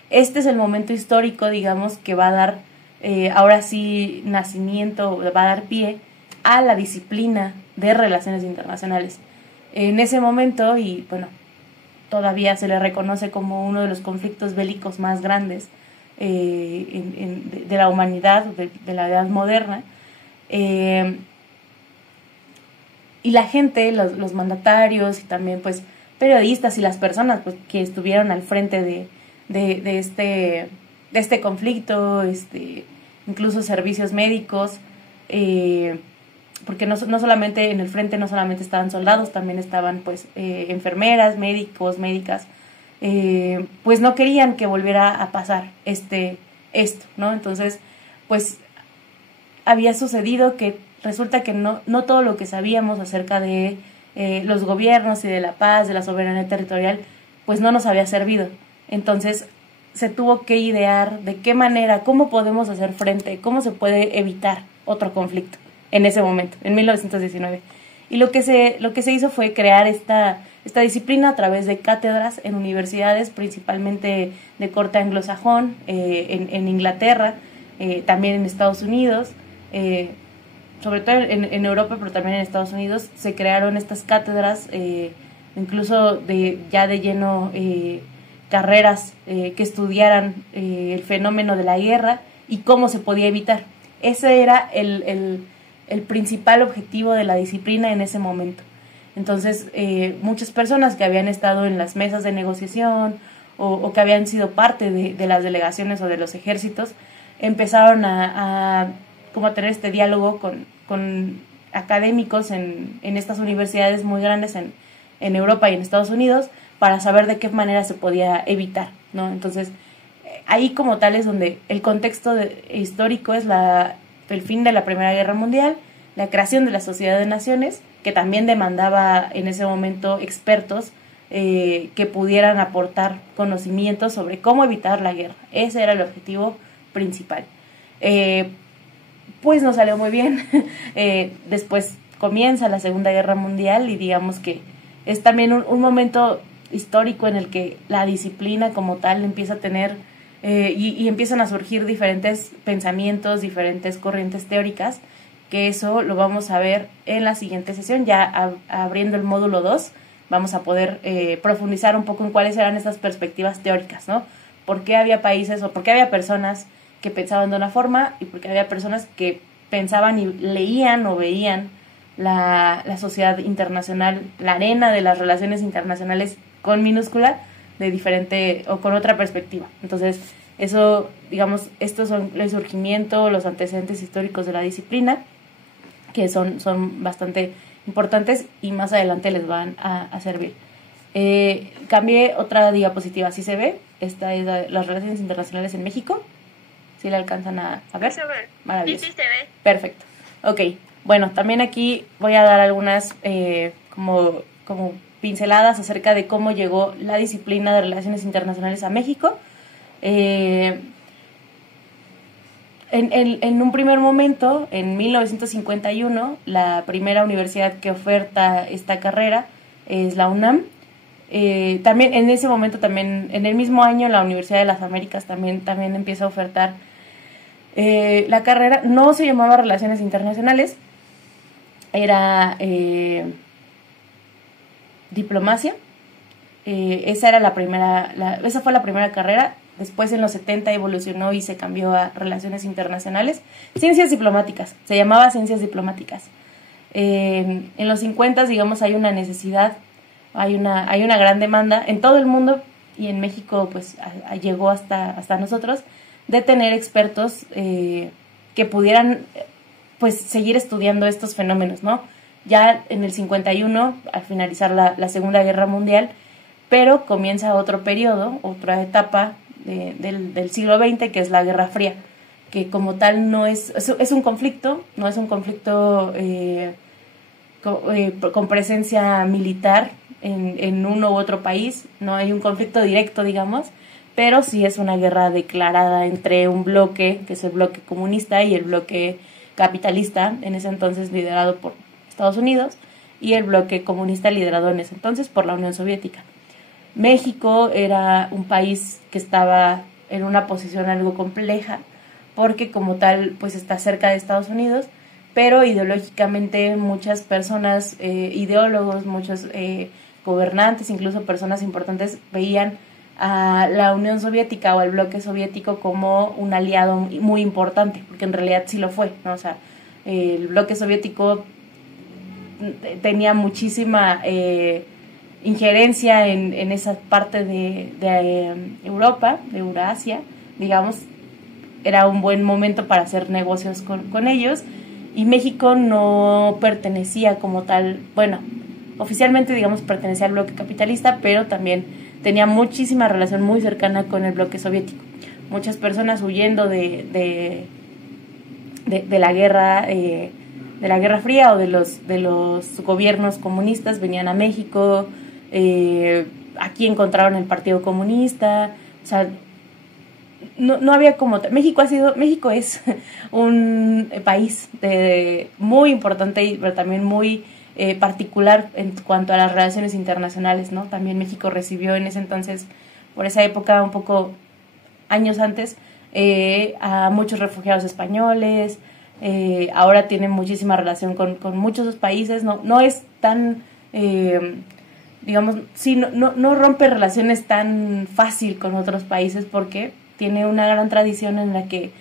Este es el momento histórico, digamos, que va a dar, ahora sí, nacimiento, va a dar pie a la disciplina de relaciones internacionales. En ese momento, y bueno, todavía se le reconoce como uno de los conflictos bélicos más grandes de la humanidad, de la edad moderna, y la gente, los mandatarios y también pues periodistas y las personas pues, que estuvieron al frente de este conflicto, incluso servicios médicos, porque no solamente en el frente no solamente estaban soldados, también estaban pues enfermeras, médicos, médicas, pues no querían que volviera a pasar esto, ¿no? Entonces, pues había sucedido que resulta que no todo lo que sabíamos acerca de los gobiernos y de la paz, de la soberanía territorial, pues no nos había servido. Entonces se tuvo que idear de qué manera, cómo podemos hacer frente, cómo se puede evitar otro conflicto en ese momento, en 1919. Y lo que se hizo fue crear esta disciplina a través de cátedras en universidades, principalmente de corte anglosajón, en Inglaterra, también en Estados Unidos, sobre todo en Europa, pero también en Estados Unidos, se crearon estas cátedras, incluso ya de lleno carreras que estudiaran el fenómeno de la guerra y cómo se podía evitar. Ese era el principal objetivo de la disciplina en ese momento. Entonces, muchas personas que habían estado en las mesas de negociación o que habían sido parte de las delegaciones o de los ejércitos, empezaron a tener este diálogo con académicos en estas universidades muy grandes en Europa y en Estados Unidos para saber de qué manera se podía evitar, ¿no? Entonces, ahí como tal es donde el contexto histórico es el fin de la Primera Guerra Mundial, la creación de la Sociedad de Naciones, que también demandaba en ese momento expertos que pudieran aportar conocimientos sobre cómo evitar la guerra. Ese era el objetivo principal. Pues no salió muy bien. Después comienza la Segunda Guerra Mundial y digamos que es también un momento histórico en el que la disciplina como tal empieza a tener y empiezan a surgir diferentes pensamientos, diferentes corrientes teóricas, que eso lo vamos a ver en la siguiente sesión, ya abriendo el módulo 2, vamos a poder profundizar un poco en cuáles eran estas perspectivas teóricas, ¿no? ¿Por qué había países o por qué había personas que pensaban de una forma y por qué había personas que pensaban y leían o veían la sociedad internacional, la arena de las relaciones internacionales con minúscula, de diferente o con otra perspectiva? Entonces, eso, digamos, estos son el surgimiento, los antecedentes históricos de la disciplina, que son bastante importantes y más adelante les van a servir. Cambié otra diapositiva, ¿sí se ve? Esta es las relaciones internacionales en México. ¿Sí la alcanzan a ver? Se ve. Maravilloso. Sí, se ve. Perfecto. Ok, bueno, también aquí voy a dar algunas como pinceladas acerca de cómo llegó la disciplina de relaciones internacionales a México. En un primer momento, en 1951, la primera universidad que oferta esta carrera es la UNAM. También en ese momento, también en el mismo año, la Universidad de las Américas también empieza a ofertar la carrera. No se llamaba Relaciones Internacionales, era Diplomacia. Esa fue la primera carrera. Después en los 70 evolucionó y se cambió a Relaciones Internacionales. Ciencias Diplomáticas, se llamaba Ciencias Diplomáticas. En los 50, digamos, hay una necesidad, hay una gran demanda en todo el mundo y en México pues llegó hasta nosotros, de tener expertos que pudieran pues seguir estudiando estos fenómenos, ¿no? Ya en el 51, al finalizar la Segunda Guerra Mundial, pero comienza otro periodo, otra etapa del siglo XX, que es la Guerra Fría, que como tal no es un conflicto, no es un conflicto con presencia militar en uno u otro país, no hay un conflicto directo, digamos, pero sí es una guerra declarada entre un bloque, que es el bloque comunista, y el bloque capitalista, en ese entonces liderado por Estados Unidos, y el bloque comunista liderado en ese entonces por la Unión Soviética. México era un país que estaba en una posición algo compleja, porque como tal pues está cerca de Estados Unidos, pero ideológicamente muchas personas, ideólogos, muchos gobernantes, incluso personas importantes, veían a la Unión Soviética o al bloque soviético como un aliado muy importante, porque en realidad sí lo fue, ¿no? O sea, el bloque soviético tenía muchísima injerencia en esa parte de Europa, de Eurasia, digamos. Era un buen momento para hacer negocios con ellos, y México no pertenecía como tal, bueno, oficialmente digamos pertenecía al bloque capitalista, pero también tenía muchísima relación muy cercana con el bloque soviético. Muchas personas huyendo de la guerra Fría o de los gobiernos comunistas venían a México. Aquí encontraron el Partido Comunista. O sea, no había como México es un país muy importante, pero también muy particular en cuanto a las relaciones internacionales, ¿no? También México recibió en ese entonces, por esa época, un poco años antes, a muchos refugiados españoles. Ahora tiene muchísima relación con muchos países. No es tan digamos, sí, no rompe relaciones tan fácil con otros países, porque tiene una gran tradición en la que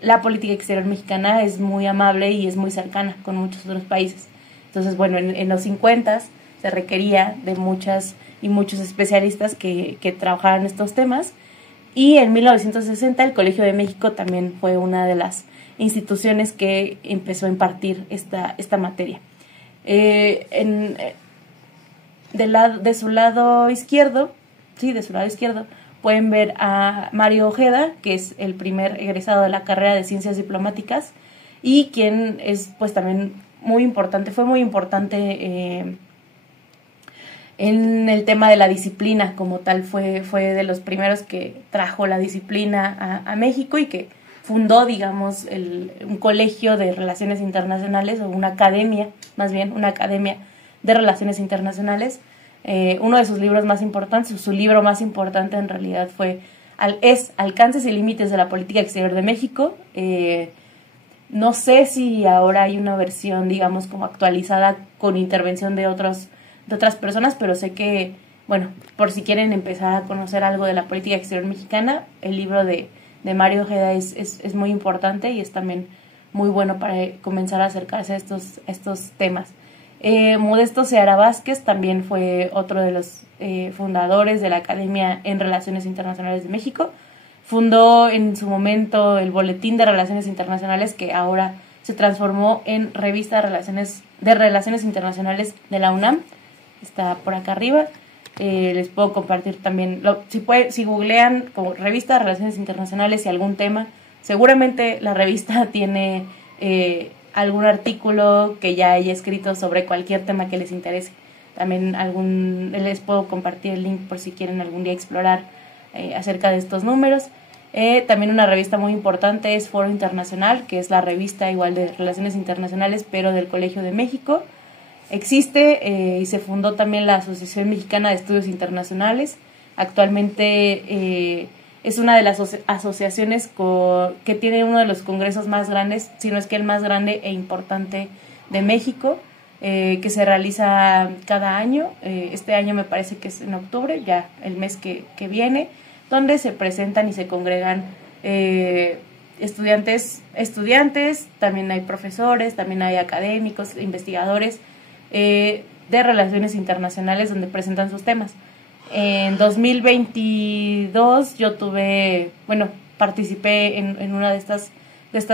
la política exterior mexicana es muy amable y es muy cercana con muchos otros países. Entonces, bueno, en los 50 se requería de muchas y muchos especialistas que trabajaran estos temas, y en 1960 el Colegio de México también fue una de las instituciones que empezó a impartir esta materia. De su lado izquierdo, pueden ver a Mario Ojeda, que es el primer egresado de la carrera de Ciencias Diplomáticas, y quien es pues también fue muy importante en el tema de la disciplina como tal. Fue de los primeros que trajo la disciplina a México, y que fundó, digamos, un colegio de relaciones internacionales, o una academia de relaciones internacionales. Uno de sus libros más importantes, su libro más importante en realidad es Alcances y Límites de la Política Exterior de México. No sé si ahora hay una versión, digamos, como actualizada con intervención de otras personas, pero sé que, bueno, por si quieren empezar a conocer algo de la política exterior mexicana, el libro de Mario Ojeda es muy importante, y es también muy bueno para comenzar a acercarse a estos temas. Modesto Seara Vázquez también fue otro de los fundadores de la Academia en Relaciones Internacionales de México. Fundó en su momento el Boletín de Relaciones Internacionales, que ahora se transformó en Revista de Relaciones Internacionales de la UNAM. Está por acá arriba. Les puedo compartir también, si googlean como Revista de Relaciones Internacionales y algún tema, seguramente la revista tiene algún artículo que ya haya escrito sobre cualquier tema que les interese. También les puedo compartir el link por si quieren algún día explorar acerca de estos números. También una revista muy importante es Foro Internacional, que es la revista igual de Relaciones Internacionales, pero del Colegio de México. Existe y se fundó también la Asociación Mexicana de Estudios Internacionales. Actualmente es una de las asociaciones que tiene uno de los congresos más grandes, si no es que el más grande e importante de México, que se realiza cada año. Este año me parece que es en octubre, ya el mes que viene, donde se presentan y se congregan estudiantes, también hay profesores, también hay académicos, investigadores de relaciones internacionales, donde presentan sus temas. En 2022 participé en una de estas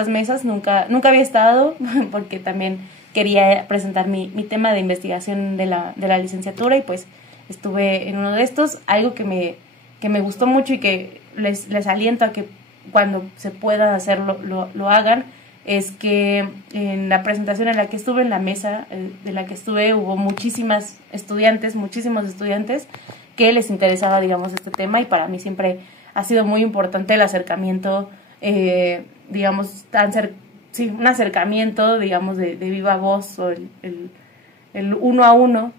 mesas. Nunca había estado porque también quería presentar mi tema de investigación de la licenciatura, y pues estuve en uno de estos. Algo que me gustó mucho y que les aliento a que cuando se pueda hacerlo lo hagan, es que en la presentación en la que estuve, en la mesa de la que estuve, hubo muchísimos estudiantes que les interesaba, digamos, este tema, y para mí siempre ha sido muy importante el acercamiento, digamos, un acercamiento, digamos, de viva voz, o el uno a uno,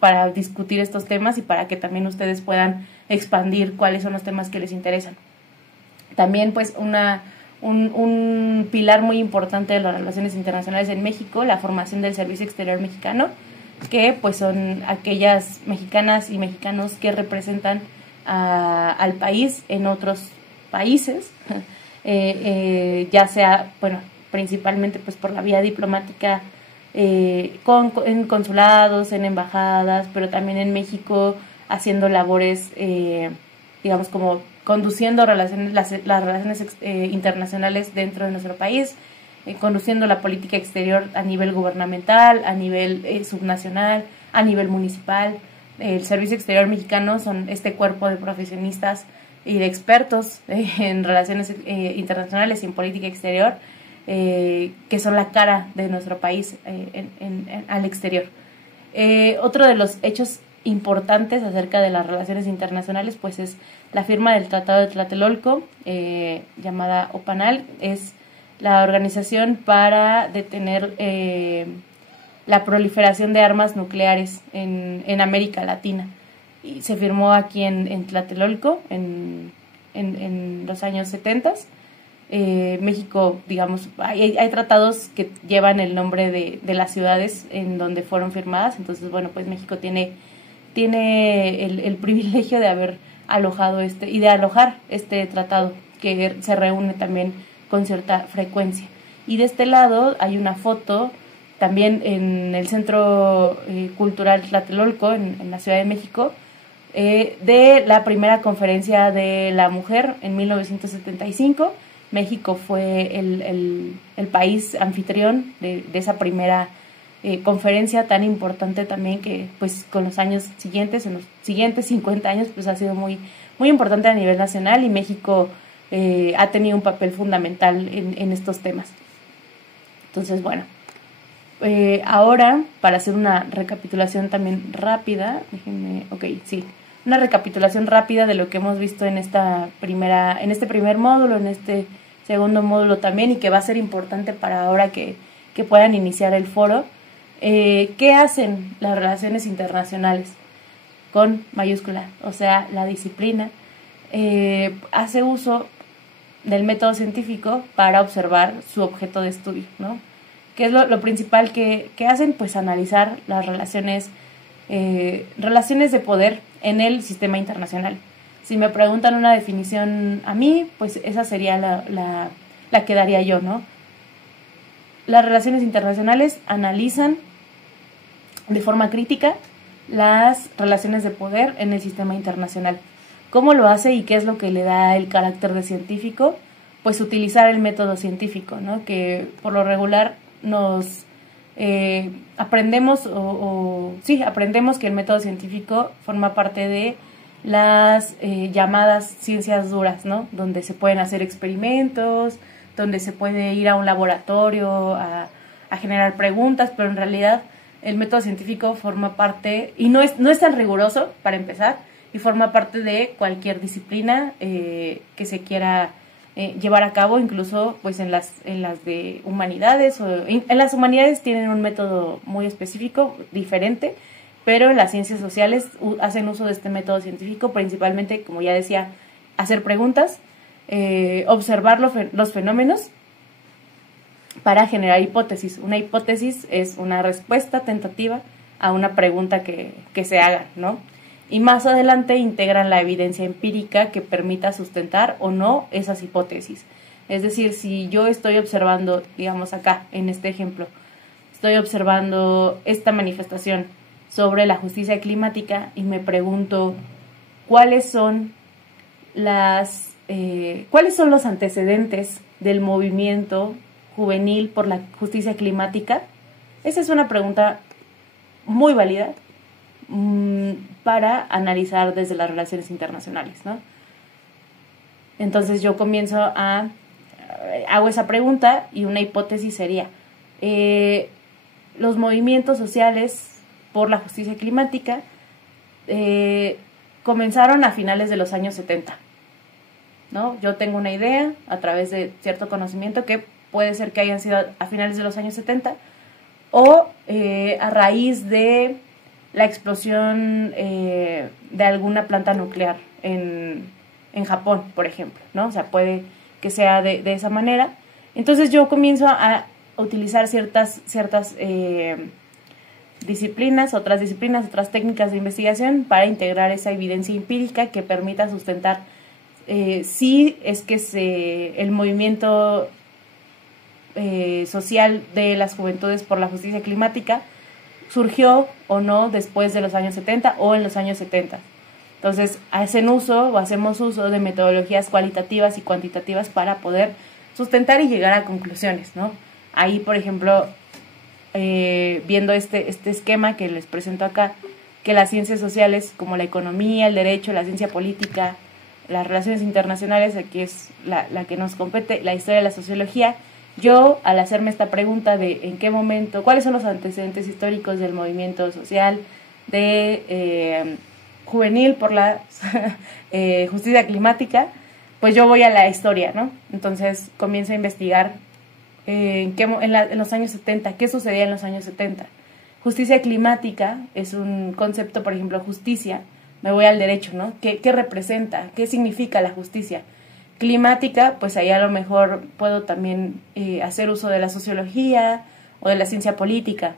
para discutir estos temas y para que también ustedes puedan expandir cuáles son los temas que les interesan. También, pues, un pilar muy importante de las relaciones internacionales en México, la formación del Servicio Exterior Mexicano, que pues son aquellas mexicanas y mexicanos que representan al país en otros países, ya sea, bueno, principalmente pues por la vía diplomática, en consulados, en embajadas, pero también en México haciendo labores, digamos, como conduciendo las relaciones internacionales dentro de nuestro país, conduciendo la política exterior a nivel gubernamental, a nivel subnacional, a nivel municipal. El Servicio Exterior Mexicano son este cuerpo de profesionistas y de expertos en relaciones internacionales y en política exterior, que son la cara de nuestro país al exterior. Otro de los hechos importantes acerca de las relaciones internacionales pues es la firma del Tratado de Tlatelolco, llamada OPANAL. Es la organización para detener la proliferación de armas nucleares en América Latina, y se firmó aquí en Tlatelolco en los años 70. México, digamos, hay tratados que llevan el nombre de las ciudades en donde fueron firmadas. Entonces, bueno, pues México tiene el privilegio de haber alojado y de alojar este tratado, que se reúne también con cierta frecuencia. Y de este lado hay una foto también en el Centro Cultural Tlatelolco, en la Ciudad de México, de la primera conferencia de la mujer en 1975. México fue el país anfitrión de esa primera conferencia tan importante también, que pues con los años siguientes, en los siguientes 50 años, pues ha sido muy, muy importante a nivel nacional, y México ha tenido un papel fundamental en estos temas. Entonces, bueno, ahora, para hacer una recapitulación también rápida, una recapitulación rápida de lo que hemos visto en este primer módulo, en este segundo módulo también, y que va a ser importante para ahora que puedan iniciar el foro. ¿Qué hacen las relaciones internacionales? Con mayúscula, o sea, la disciplina hace uso del método científico para observar su objeto de estudio, ¿no? ¿Qué es lo principal que hacen? Pues analizar las relaciones de poder en el sistema internacional. Si me preguntan una definición a mí, pues esa sería la que daría yo, ¿no? Las relaciones internacionales analizan de forma crítica las relaciones de poder en el sistema internacional. ¿Cómo lo hace y qué es lo que le da el carácter de científico? Pues utilizar el método científico, ¿no? Que por lo regular nos aprendemos aprendemos que el método científico forma parte de las llamadas ciencias duras, ¿no? Donde se pueden hacer experimentos, donde se puede ir a un laboratorio a generar preguntas, pero en realidad el método científico forma parte, y no es tan riguroso, para empezar, y forma parte de cualquier disciplina que se quiera llevar a cabo, incluso pues en las de humanidades. En las humanidades tienen un método muy específico, diferente, pero en las ciencias sociales hacen uso de este método científico, principalmente, como ya decía, hacer preguntas, observar los fenómenos para generar hipótesis. Una hipótesis es una respuesta tentativa a una pregunta que se haga, ¿no? Y más adelante integran la evidencia empírica que permita sustentar o no esas hipótesis. Es decir, si yo estoy observando, digamos acá, en este ejemplo, estoy observando esta manifestación sobre la justicia climática y me pregunto cuáles son los antecedentes del movimiento juvenil por la justicia climática. Esa es una pregunta muy válida, para analizar desde las relaciones internacionales, ¿no? Entonces yo hago esa pregunta y una hipótesis sería, los movimientos sociales por la justicia climática comenzaron a finales de los años 70, ¿no? Yo tengo una idea a través de cierto conocimiento que puede ser que hayan sido a finales de los años 70 o a raíz de la explosión de alguna planta nuclear en Japón, por ejemplo, ¿no? O sea, puede que sea de esa manera. Entonces yo comienzo a utilizar ciertas disciplinas, otras técnicas de investigación para integrar esa evidencia empírica que permita sustentar si es que el movimiento social de las juventudes por la justicia climática surgió o no después de los años 70 o en los años 70. Entonces, hacemos uso de metodologías cualitativas y cuantitativas para poder sustentar y llegar a conclusiones, ¿no? Ahí, por ejemplo, viendo este esquema que les presento acá, que las ciencias sociales como la economía, el derecho, la ciencia política, las relaciones internacionales, aquí es la que nos compete, la historia de la sociología. Yo, al hacerme esta pregunta de en qué momento, cuáles son los antecedentes históricos del movimiento social juvenil por la justicia climática, pues yo voy a la historia, ¿no? Entonces comienzo a investigar en los años 70, qué sucedía en los años 70. Justicia climática es un concepto, por ejemplo, justicia, me voy al derecho, ¿no? ¿Qué representa? ¿Qué significa la justicia? Climática, pues ahí a lo mejor puedo también hacer uso de la sociología o de la ciencia política.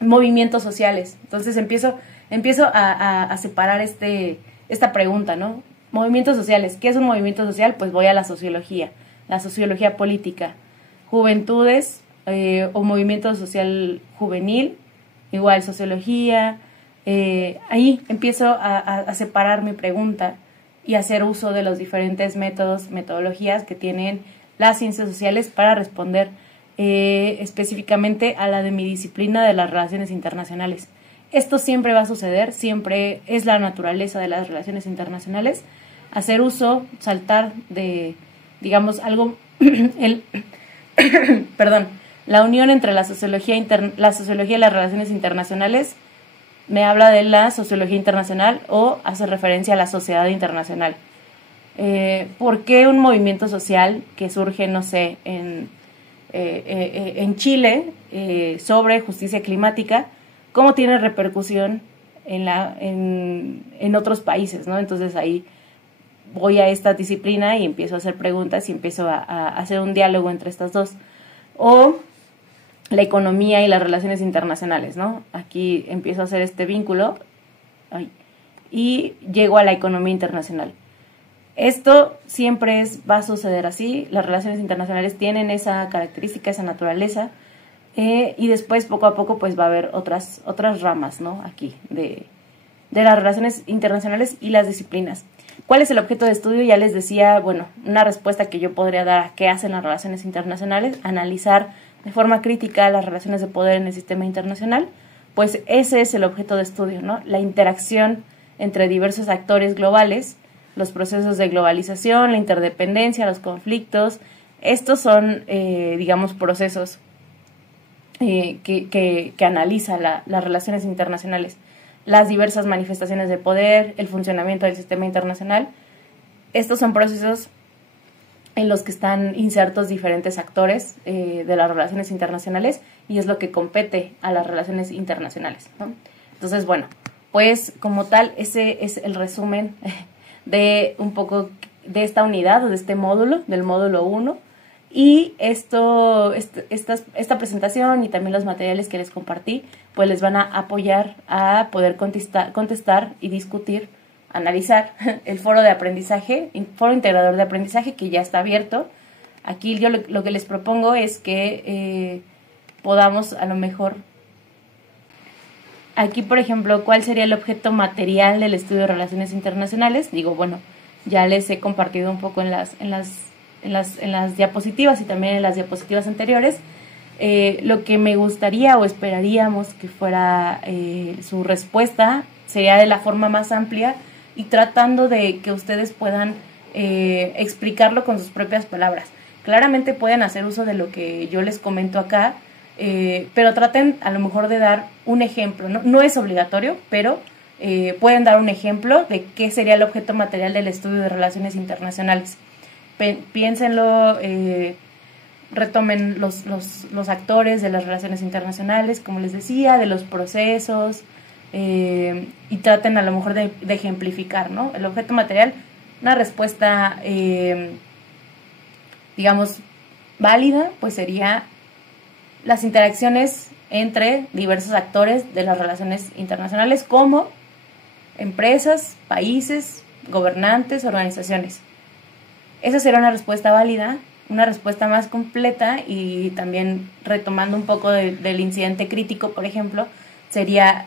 Movimientos sociales. Entonces empiezo a separar esta pregunta, ¿no? Movimientos sociales. ¿Qué es un movimiento social? Pues voy a la sociología política. Juventudes o movimiento social juvenil, igual sociología. Ahí empiezo a separar mi pregunta y hacer uso de los diferentes metodologías que tienen las ciencias sociales para responder específicamente a la de mi disciplina de las relaciones internacionales. Esto siempre va a suceder, siempre es la naturaleza de las relaciones internacionales, hacer uso, saltar de, digamos, algo, la unión entre la sociología y las relaciones internacionales me habla de la sociología internacional o hace referencia a la sociedad internacional. ¿Por qué un movimiento social que surge, no sé, en Chile sobre justicia climática, cómo tiene repercusión en otros países, ¿no? Entonces ahí voy a esta disciplina y empiezo a hacer preguntas y empiezo a hacer un diálogo entre estas dos. O la economía y las relaciones internacionales, ¿no? Aquí empiezo a hacer este vínculo y llego a la economía internacional. Esto siempre va a suceder así, las relaciones internacionales tienen esa característica, esa naturaleza, y después poco a poco pues va a haber otras ramas, ¿no? Aquí de las relaciones internacionales y las disciplinas. ¿Cuál es el objeto de estudio? Ya les decía, bueno, una respuesta que yo podría dar a qué hacen las relaciones internacionales, analizar de forma crítica las relaciones de poder en el sistema internacional, pues ese es el objeto de estudio, ¿no? La interacción entre diversos actores globales, los procesos de globalización, la interdependencia, los conflictos. Estos son, digamos, procesos que analiza las relaciones internacionales, las diversas manifestaciones de poder, el funcionamiento del sistema internacional. Estos son procesos en los que están insertos diferentes actores de las relaciones internacionales y es lo que compete a las relaciones internacionales, ¿no? Entonces, bueno, pues como tal, ese es el resumen de un poco de esta unidad o de este módulo, del módulo 1. Y esta presentación y también los materiales que les compartí, pues les van a apoyar a poder contestar y discutir, analizar el foro de aprendizaje, foro integrador de aprendizaje que ya está abierto. Aquí yo lo que les propongo es que podamos a lo mejor, aquí por ejemplo, ¿cuál sería el objeto material del estudio de relaciones internacionales? Digo, bueno, ya les he compartido un poco en las diapositivas y también en las diapositivas anteriores. Lo que me gustaría o esperaríamos que fuera su respuesta sería de la forma más amplia y tratando de que ustedes puedan explicarlo con sus propias palabras. Claramente pueden hacer uso de lo que yo les comento acá, pero traten a lo mejor de dar un ejemplo. No es obligatorio, pero pueden dar un ejemplo de qué sería el objeto material del estudio de relaciones internacionales. Piénsenlo, retomen los actores de las relaciones internacionales, como les decía, de los procesos, y traten a lo mejor de ejemplificar, ¿no? El objeto material, una respuesta, digamos, válida, pues sería las interacciones entre diversos actores de las relaciones internacionales como empresas, países, gobernantes, organizaciones. Esa será una respuesta válida. Una respuesta más completa, y también retomando un poco del incidente crítico, por ejemplo, sería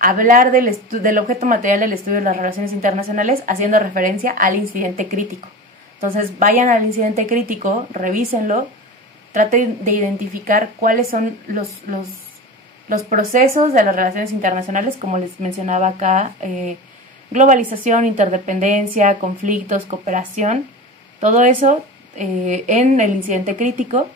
hablar del objeto material del estudio de las relaciones internacionales haciendo referencia al incidente crítico. Entonces vayan al incidente crítico, revísenlo, traten de identificar cuáles son los procesos de las relaciones internacionales, como les mencionaba acá, globalización, interdependencia, conflictos, cooperación, todo eso en el incidente crítico,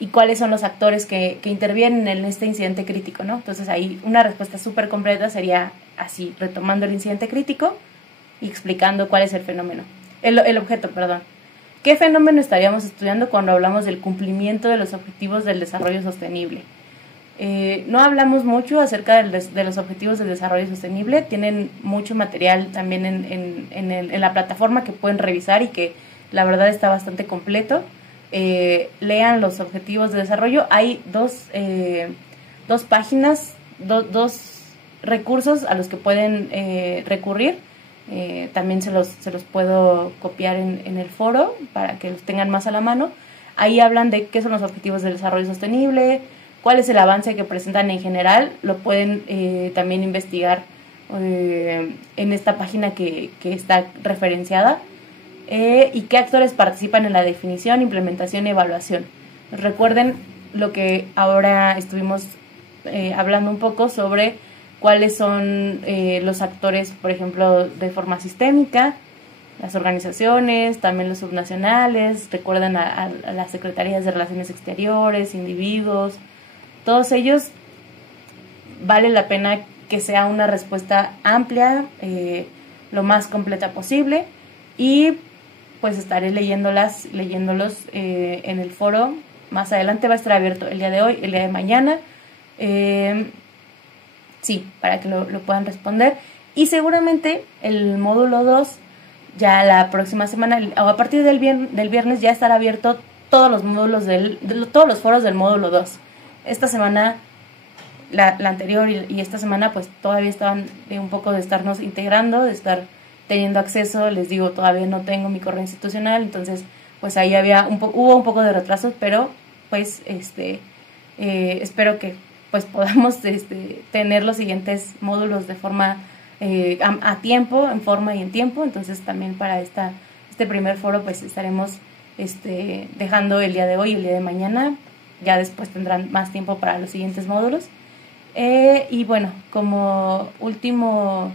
y cuáles son los actores que intervienen en este incidente crítico, ¿no? Entonces ahí una respuesta súper completa sería así, retomando el incidente crítico y explicando cuál es el fenómeno, el objeto, perdón. ¿Qué fenómeno estaríamos estudiando cuando hablamos del cumplimiento de los objetivos del desarrollo sostenible? No hablamos mucho acerca de los objetivos del desarrollo sostenible. Tienen mucho material también en la plataforma que pueden revisar y que la verdad está bastante completo. Lean los objetivos de desarrollo. Hay dos páginas, dos recursos a los que pueden recurrir. También se los puedo copiar en el foro para que los tengan más a la mano. Ahí hablan de qué son los objetivos del desarrollo sostenible, cuál es el avance que presentan en general. Lo pueden también investigar en esta página que está referenciada. Y qué actores participan en la definición, implementación y evaluación. Recuerden lo que ahora estuvimos hablando un poco sobre cuáles son los actores, por ejemplo, de forma sistémica, las organizaciones, también los subnacionales. Recuerden a las secretarías de Relaciones Exteriores, individuos, todos ellos. Vale la pena que sea una respuesta amplia, lo más completa posible, y pues estaré leyéndolos en el foro. Más adelante va a estar abierto el día de hoy, el día de mañana, sí, para que lo puedan responder. Y seguramente el módulo 2 ya la próxima semana, o a partir del viernes, ya estará abierto todos los módulos todos los foros del módulo 2. Esta semana, la anterior y esta semana, pues todavía estaban un poco de estarnos integrando, de estar teniendo acceso. Les digo, todavía no tengo mi correo institucional, entonces pues ahí hubo un poco de retrasos, pero pues espero que pues podamos tener los siguientes módulos de forma a tiempo, en forma y en tiempo. Entonces también para este primer foro pues estaremos dejando el día de hoy y el día de mañana. Ya después tendrán más tiempo para los siguientes módulos. Y bueno, como última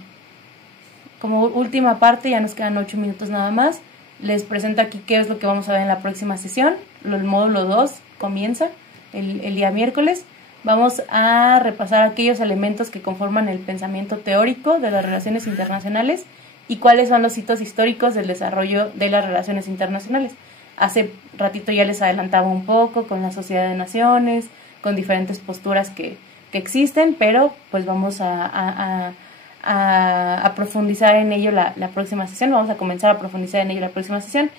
parte, ya nos quedan 8 minutos nada más. Les presento aquí qué es lo que vamos a ver en la próxima sesión. El módulo 2 comienza el día miércoles. Vamos a repasar aquellos elementos que conforman el pensamiento teórico de las relaciones internacionales y cuáles son los hitos históricos del desarrollo de las relaciones internacionales. Hace ratito ya les adelantaba un poco con la Sociedad de Naciones, con diferentes posturas que existen, pero pues vamos a profundizar en ello la próxima sesión. Vamos a comenzar a profundizar en ello la próxima sesión.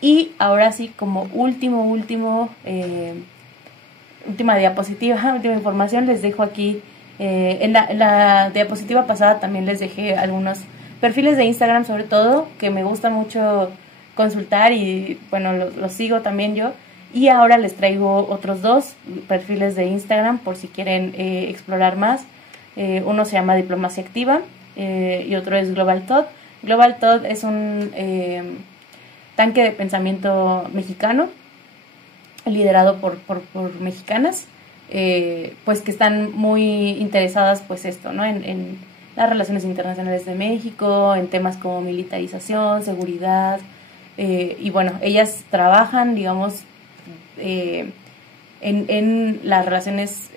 Y ahora sí, como última diapositiva, última información, les dejo aquí, en la diapositiva pasada también les dejé algunos perfiles de Instagram, sobre todo, que me gusta mucho consultar, y bueno, los sigo también yo. Y ahora les traigo otros 2 perfiles de Instagram por si quieren explorar más. Uno se llama Diplomacia Activa y otro es Global Thought. Global Thought es un tanque de pensamiento mexicano. liderado por mexicanas, pues que están muy interesadas pues esto, ¿no? En las relaciones internacionales de México, en temas como militarización, seguridad, y bueno, ellas trabajan, digamos, en las relaciones,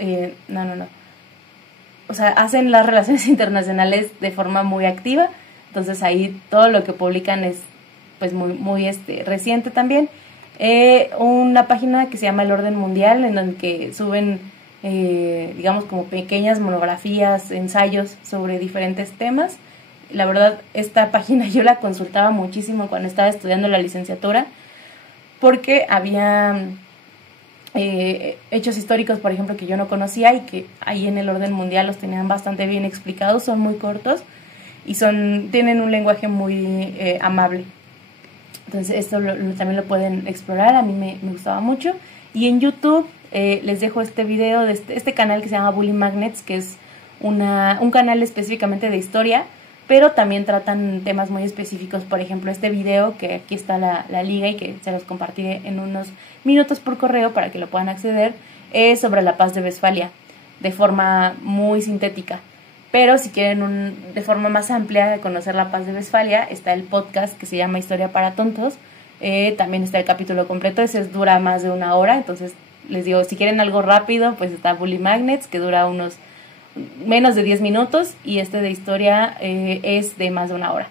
o sea, hacen las relaciones internacionales de forma muy activa, entonces ahí todo lo que publican es pues muy reciente también. Una página que se llama El Orden Mundial, en donde que suben, digamos, como pequeñas monografías, ensayos sobre diferentes temas. La verdad, esta página yo la consultaba muchísimo cuando estaba estudiando la licenciatura, porque había hechos históricos, por ejemplo, que yo no conocía y que ahí en El Orden Mundial los tenían bastante bien explicados, son muy cortos y tienen un lenguaje muy amable. Entonces esto también lo pueden explorar, a mí me gustaba mucho. Y en YouTube les dejo este video de este canal que se llama Bully Magnets, que es un canal específicamente de historia, pero también tratan temas muy específicos. Por ejemplo, este video, que aquí está la liga y que se los compartiré en unos minutos por correo para que lo puedan acceder, es sobre la paz de Westfalia, de forma muy sintética. Pero si quieren de forma más amplia conocer la paz de Westfalia, está el podcast que se llama Historia para Tontos. También está el capítulo completo, ese dura más de 1 hora. Entonces les digo, si quieren algo rápido, pues está Bully Magnets, que dura unos menos de 10 minutos. Y este de historia es de más de 1 hora.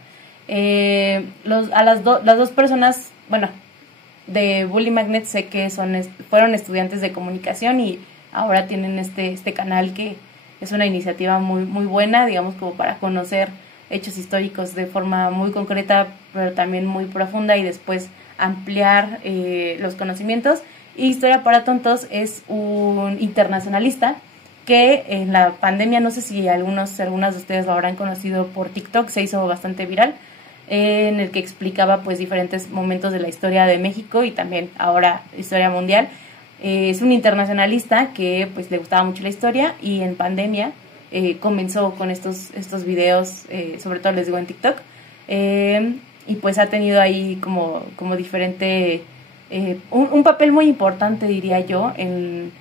Las dos personas, bueno, de Bully Magnets sé que fueron estudiantes de comunicación y ahora tienen este canal que es una iniciativa muy buena, digamos, como para conocer hechos históricos de forma muy concreta, pero también muy profunda, y después ampliar los conocimientos. Y Historia para Tontos es un internacionalista que en la pandemia, no sé si algunas de ustedes lo habrán conocido por TikTok, se hizo bastante viral, en el que explicaba pues diferentes momentos de la historia de México y también ahora historia mundial. Es un internacionalista que pues le gustaba mucho la historia, y en pandemia comenzó con estos videos, sobre todo les digo en TikTok, y pues ha tenido ahí como diferente, un papel muy importante, diría yo, en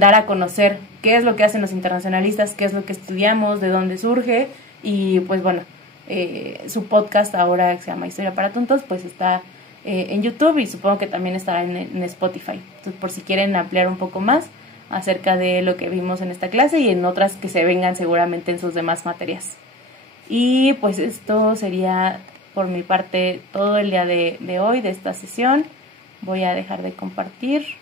dar a conocer qué es lo que hacen los internacionalistas, qué es lo que estudiamos, de dónde surge. Y pues bueno, su podcast ahora, que se llama Historia para Tontos, pues está en YouTube, y supongo que también estará en Spotify. Entonces, por si quieren ampliar un poco más acerca de lo que vimos en esta clase y en otras que se vengan seguramente en sus demás materias. Y pues esto sería por mi parte todo el día de hoy, de esta sesión. Voy a dejar de compartir.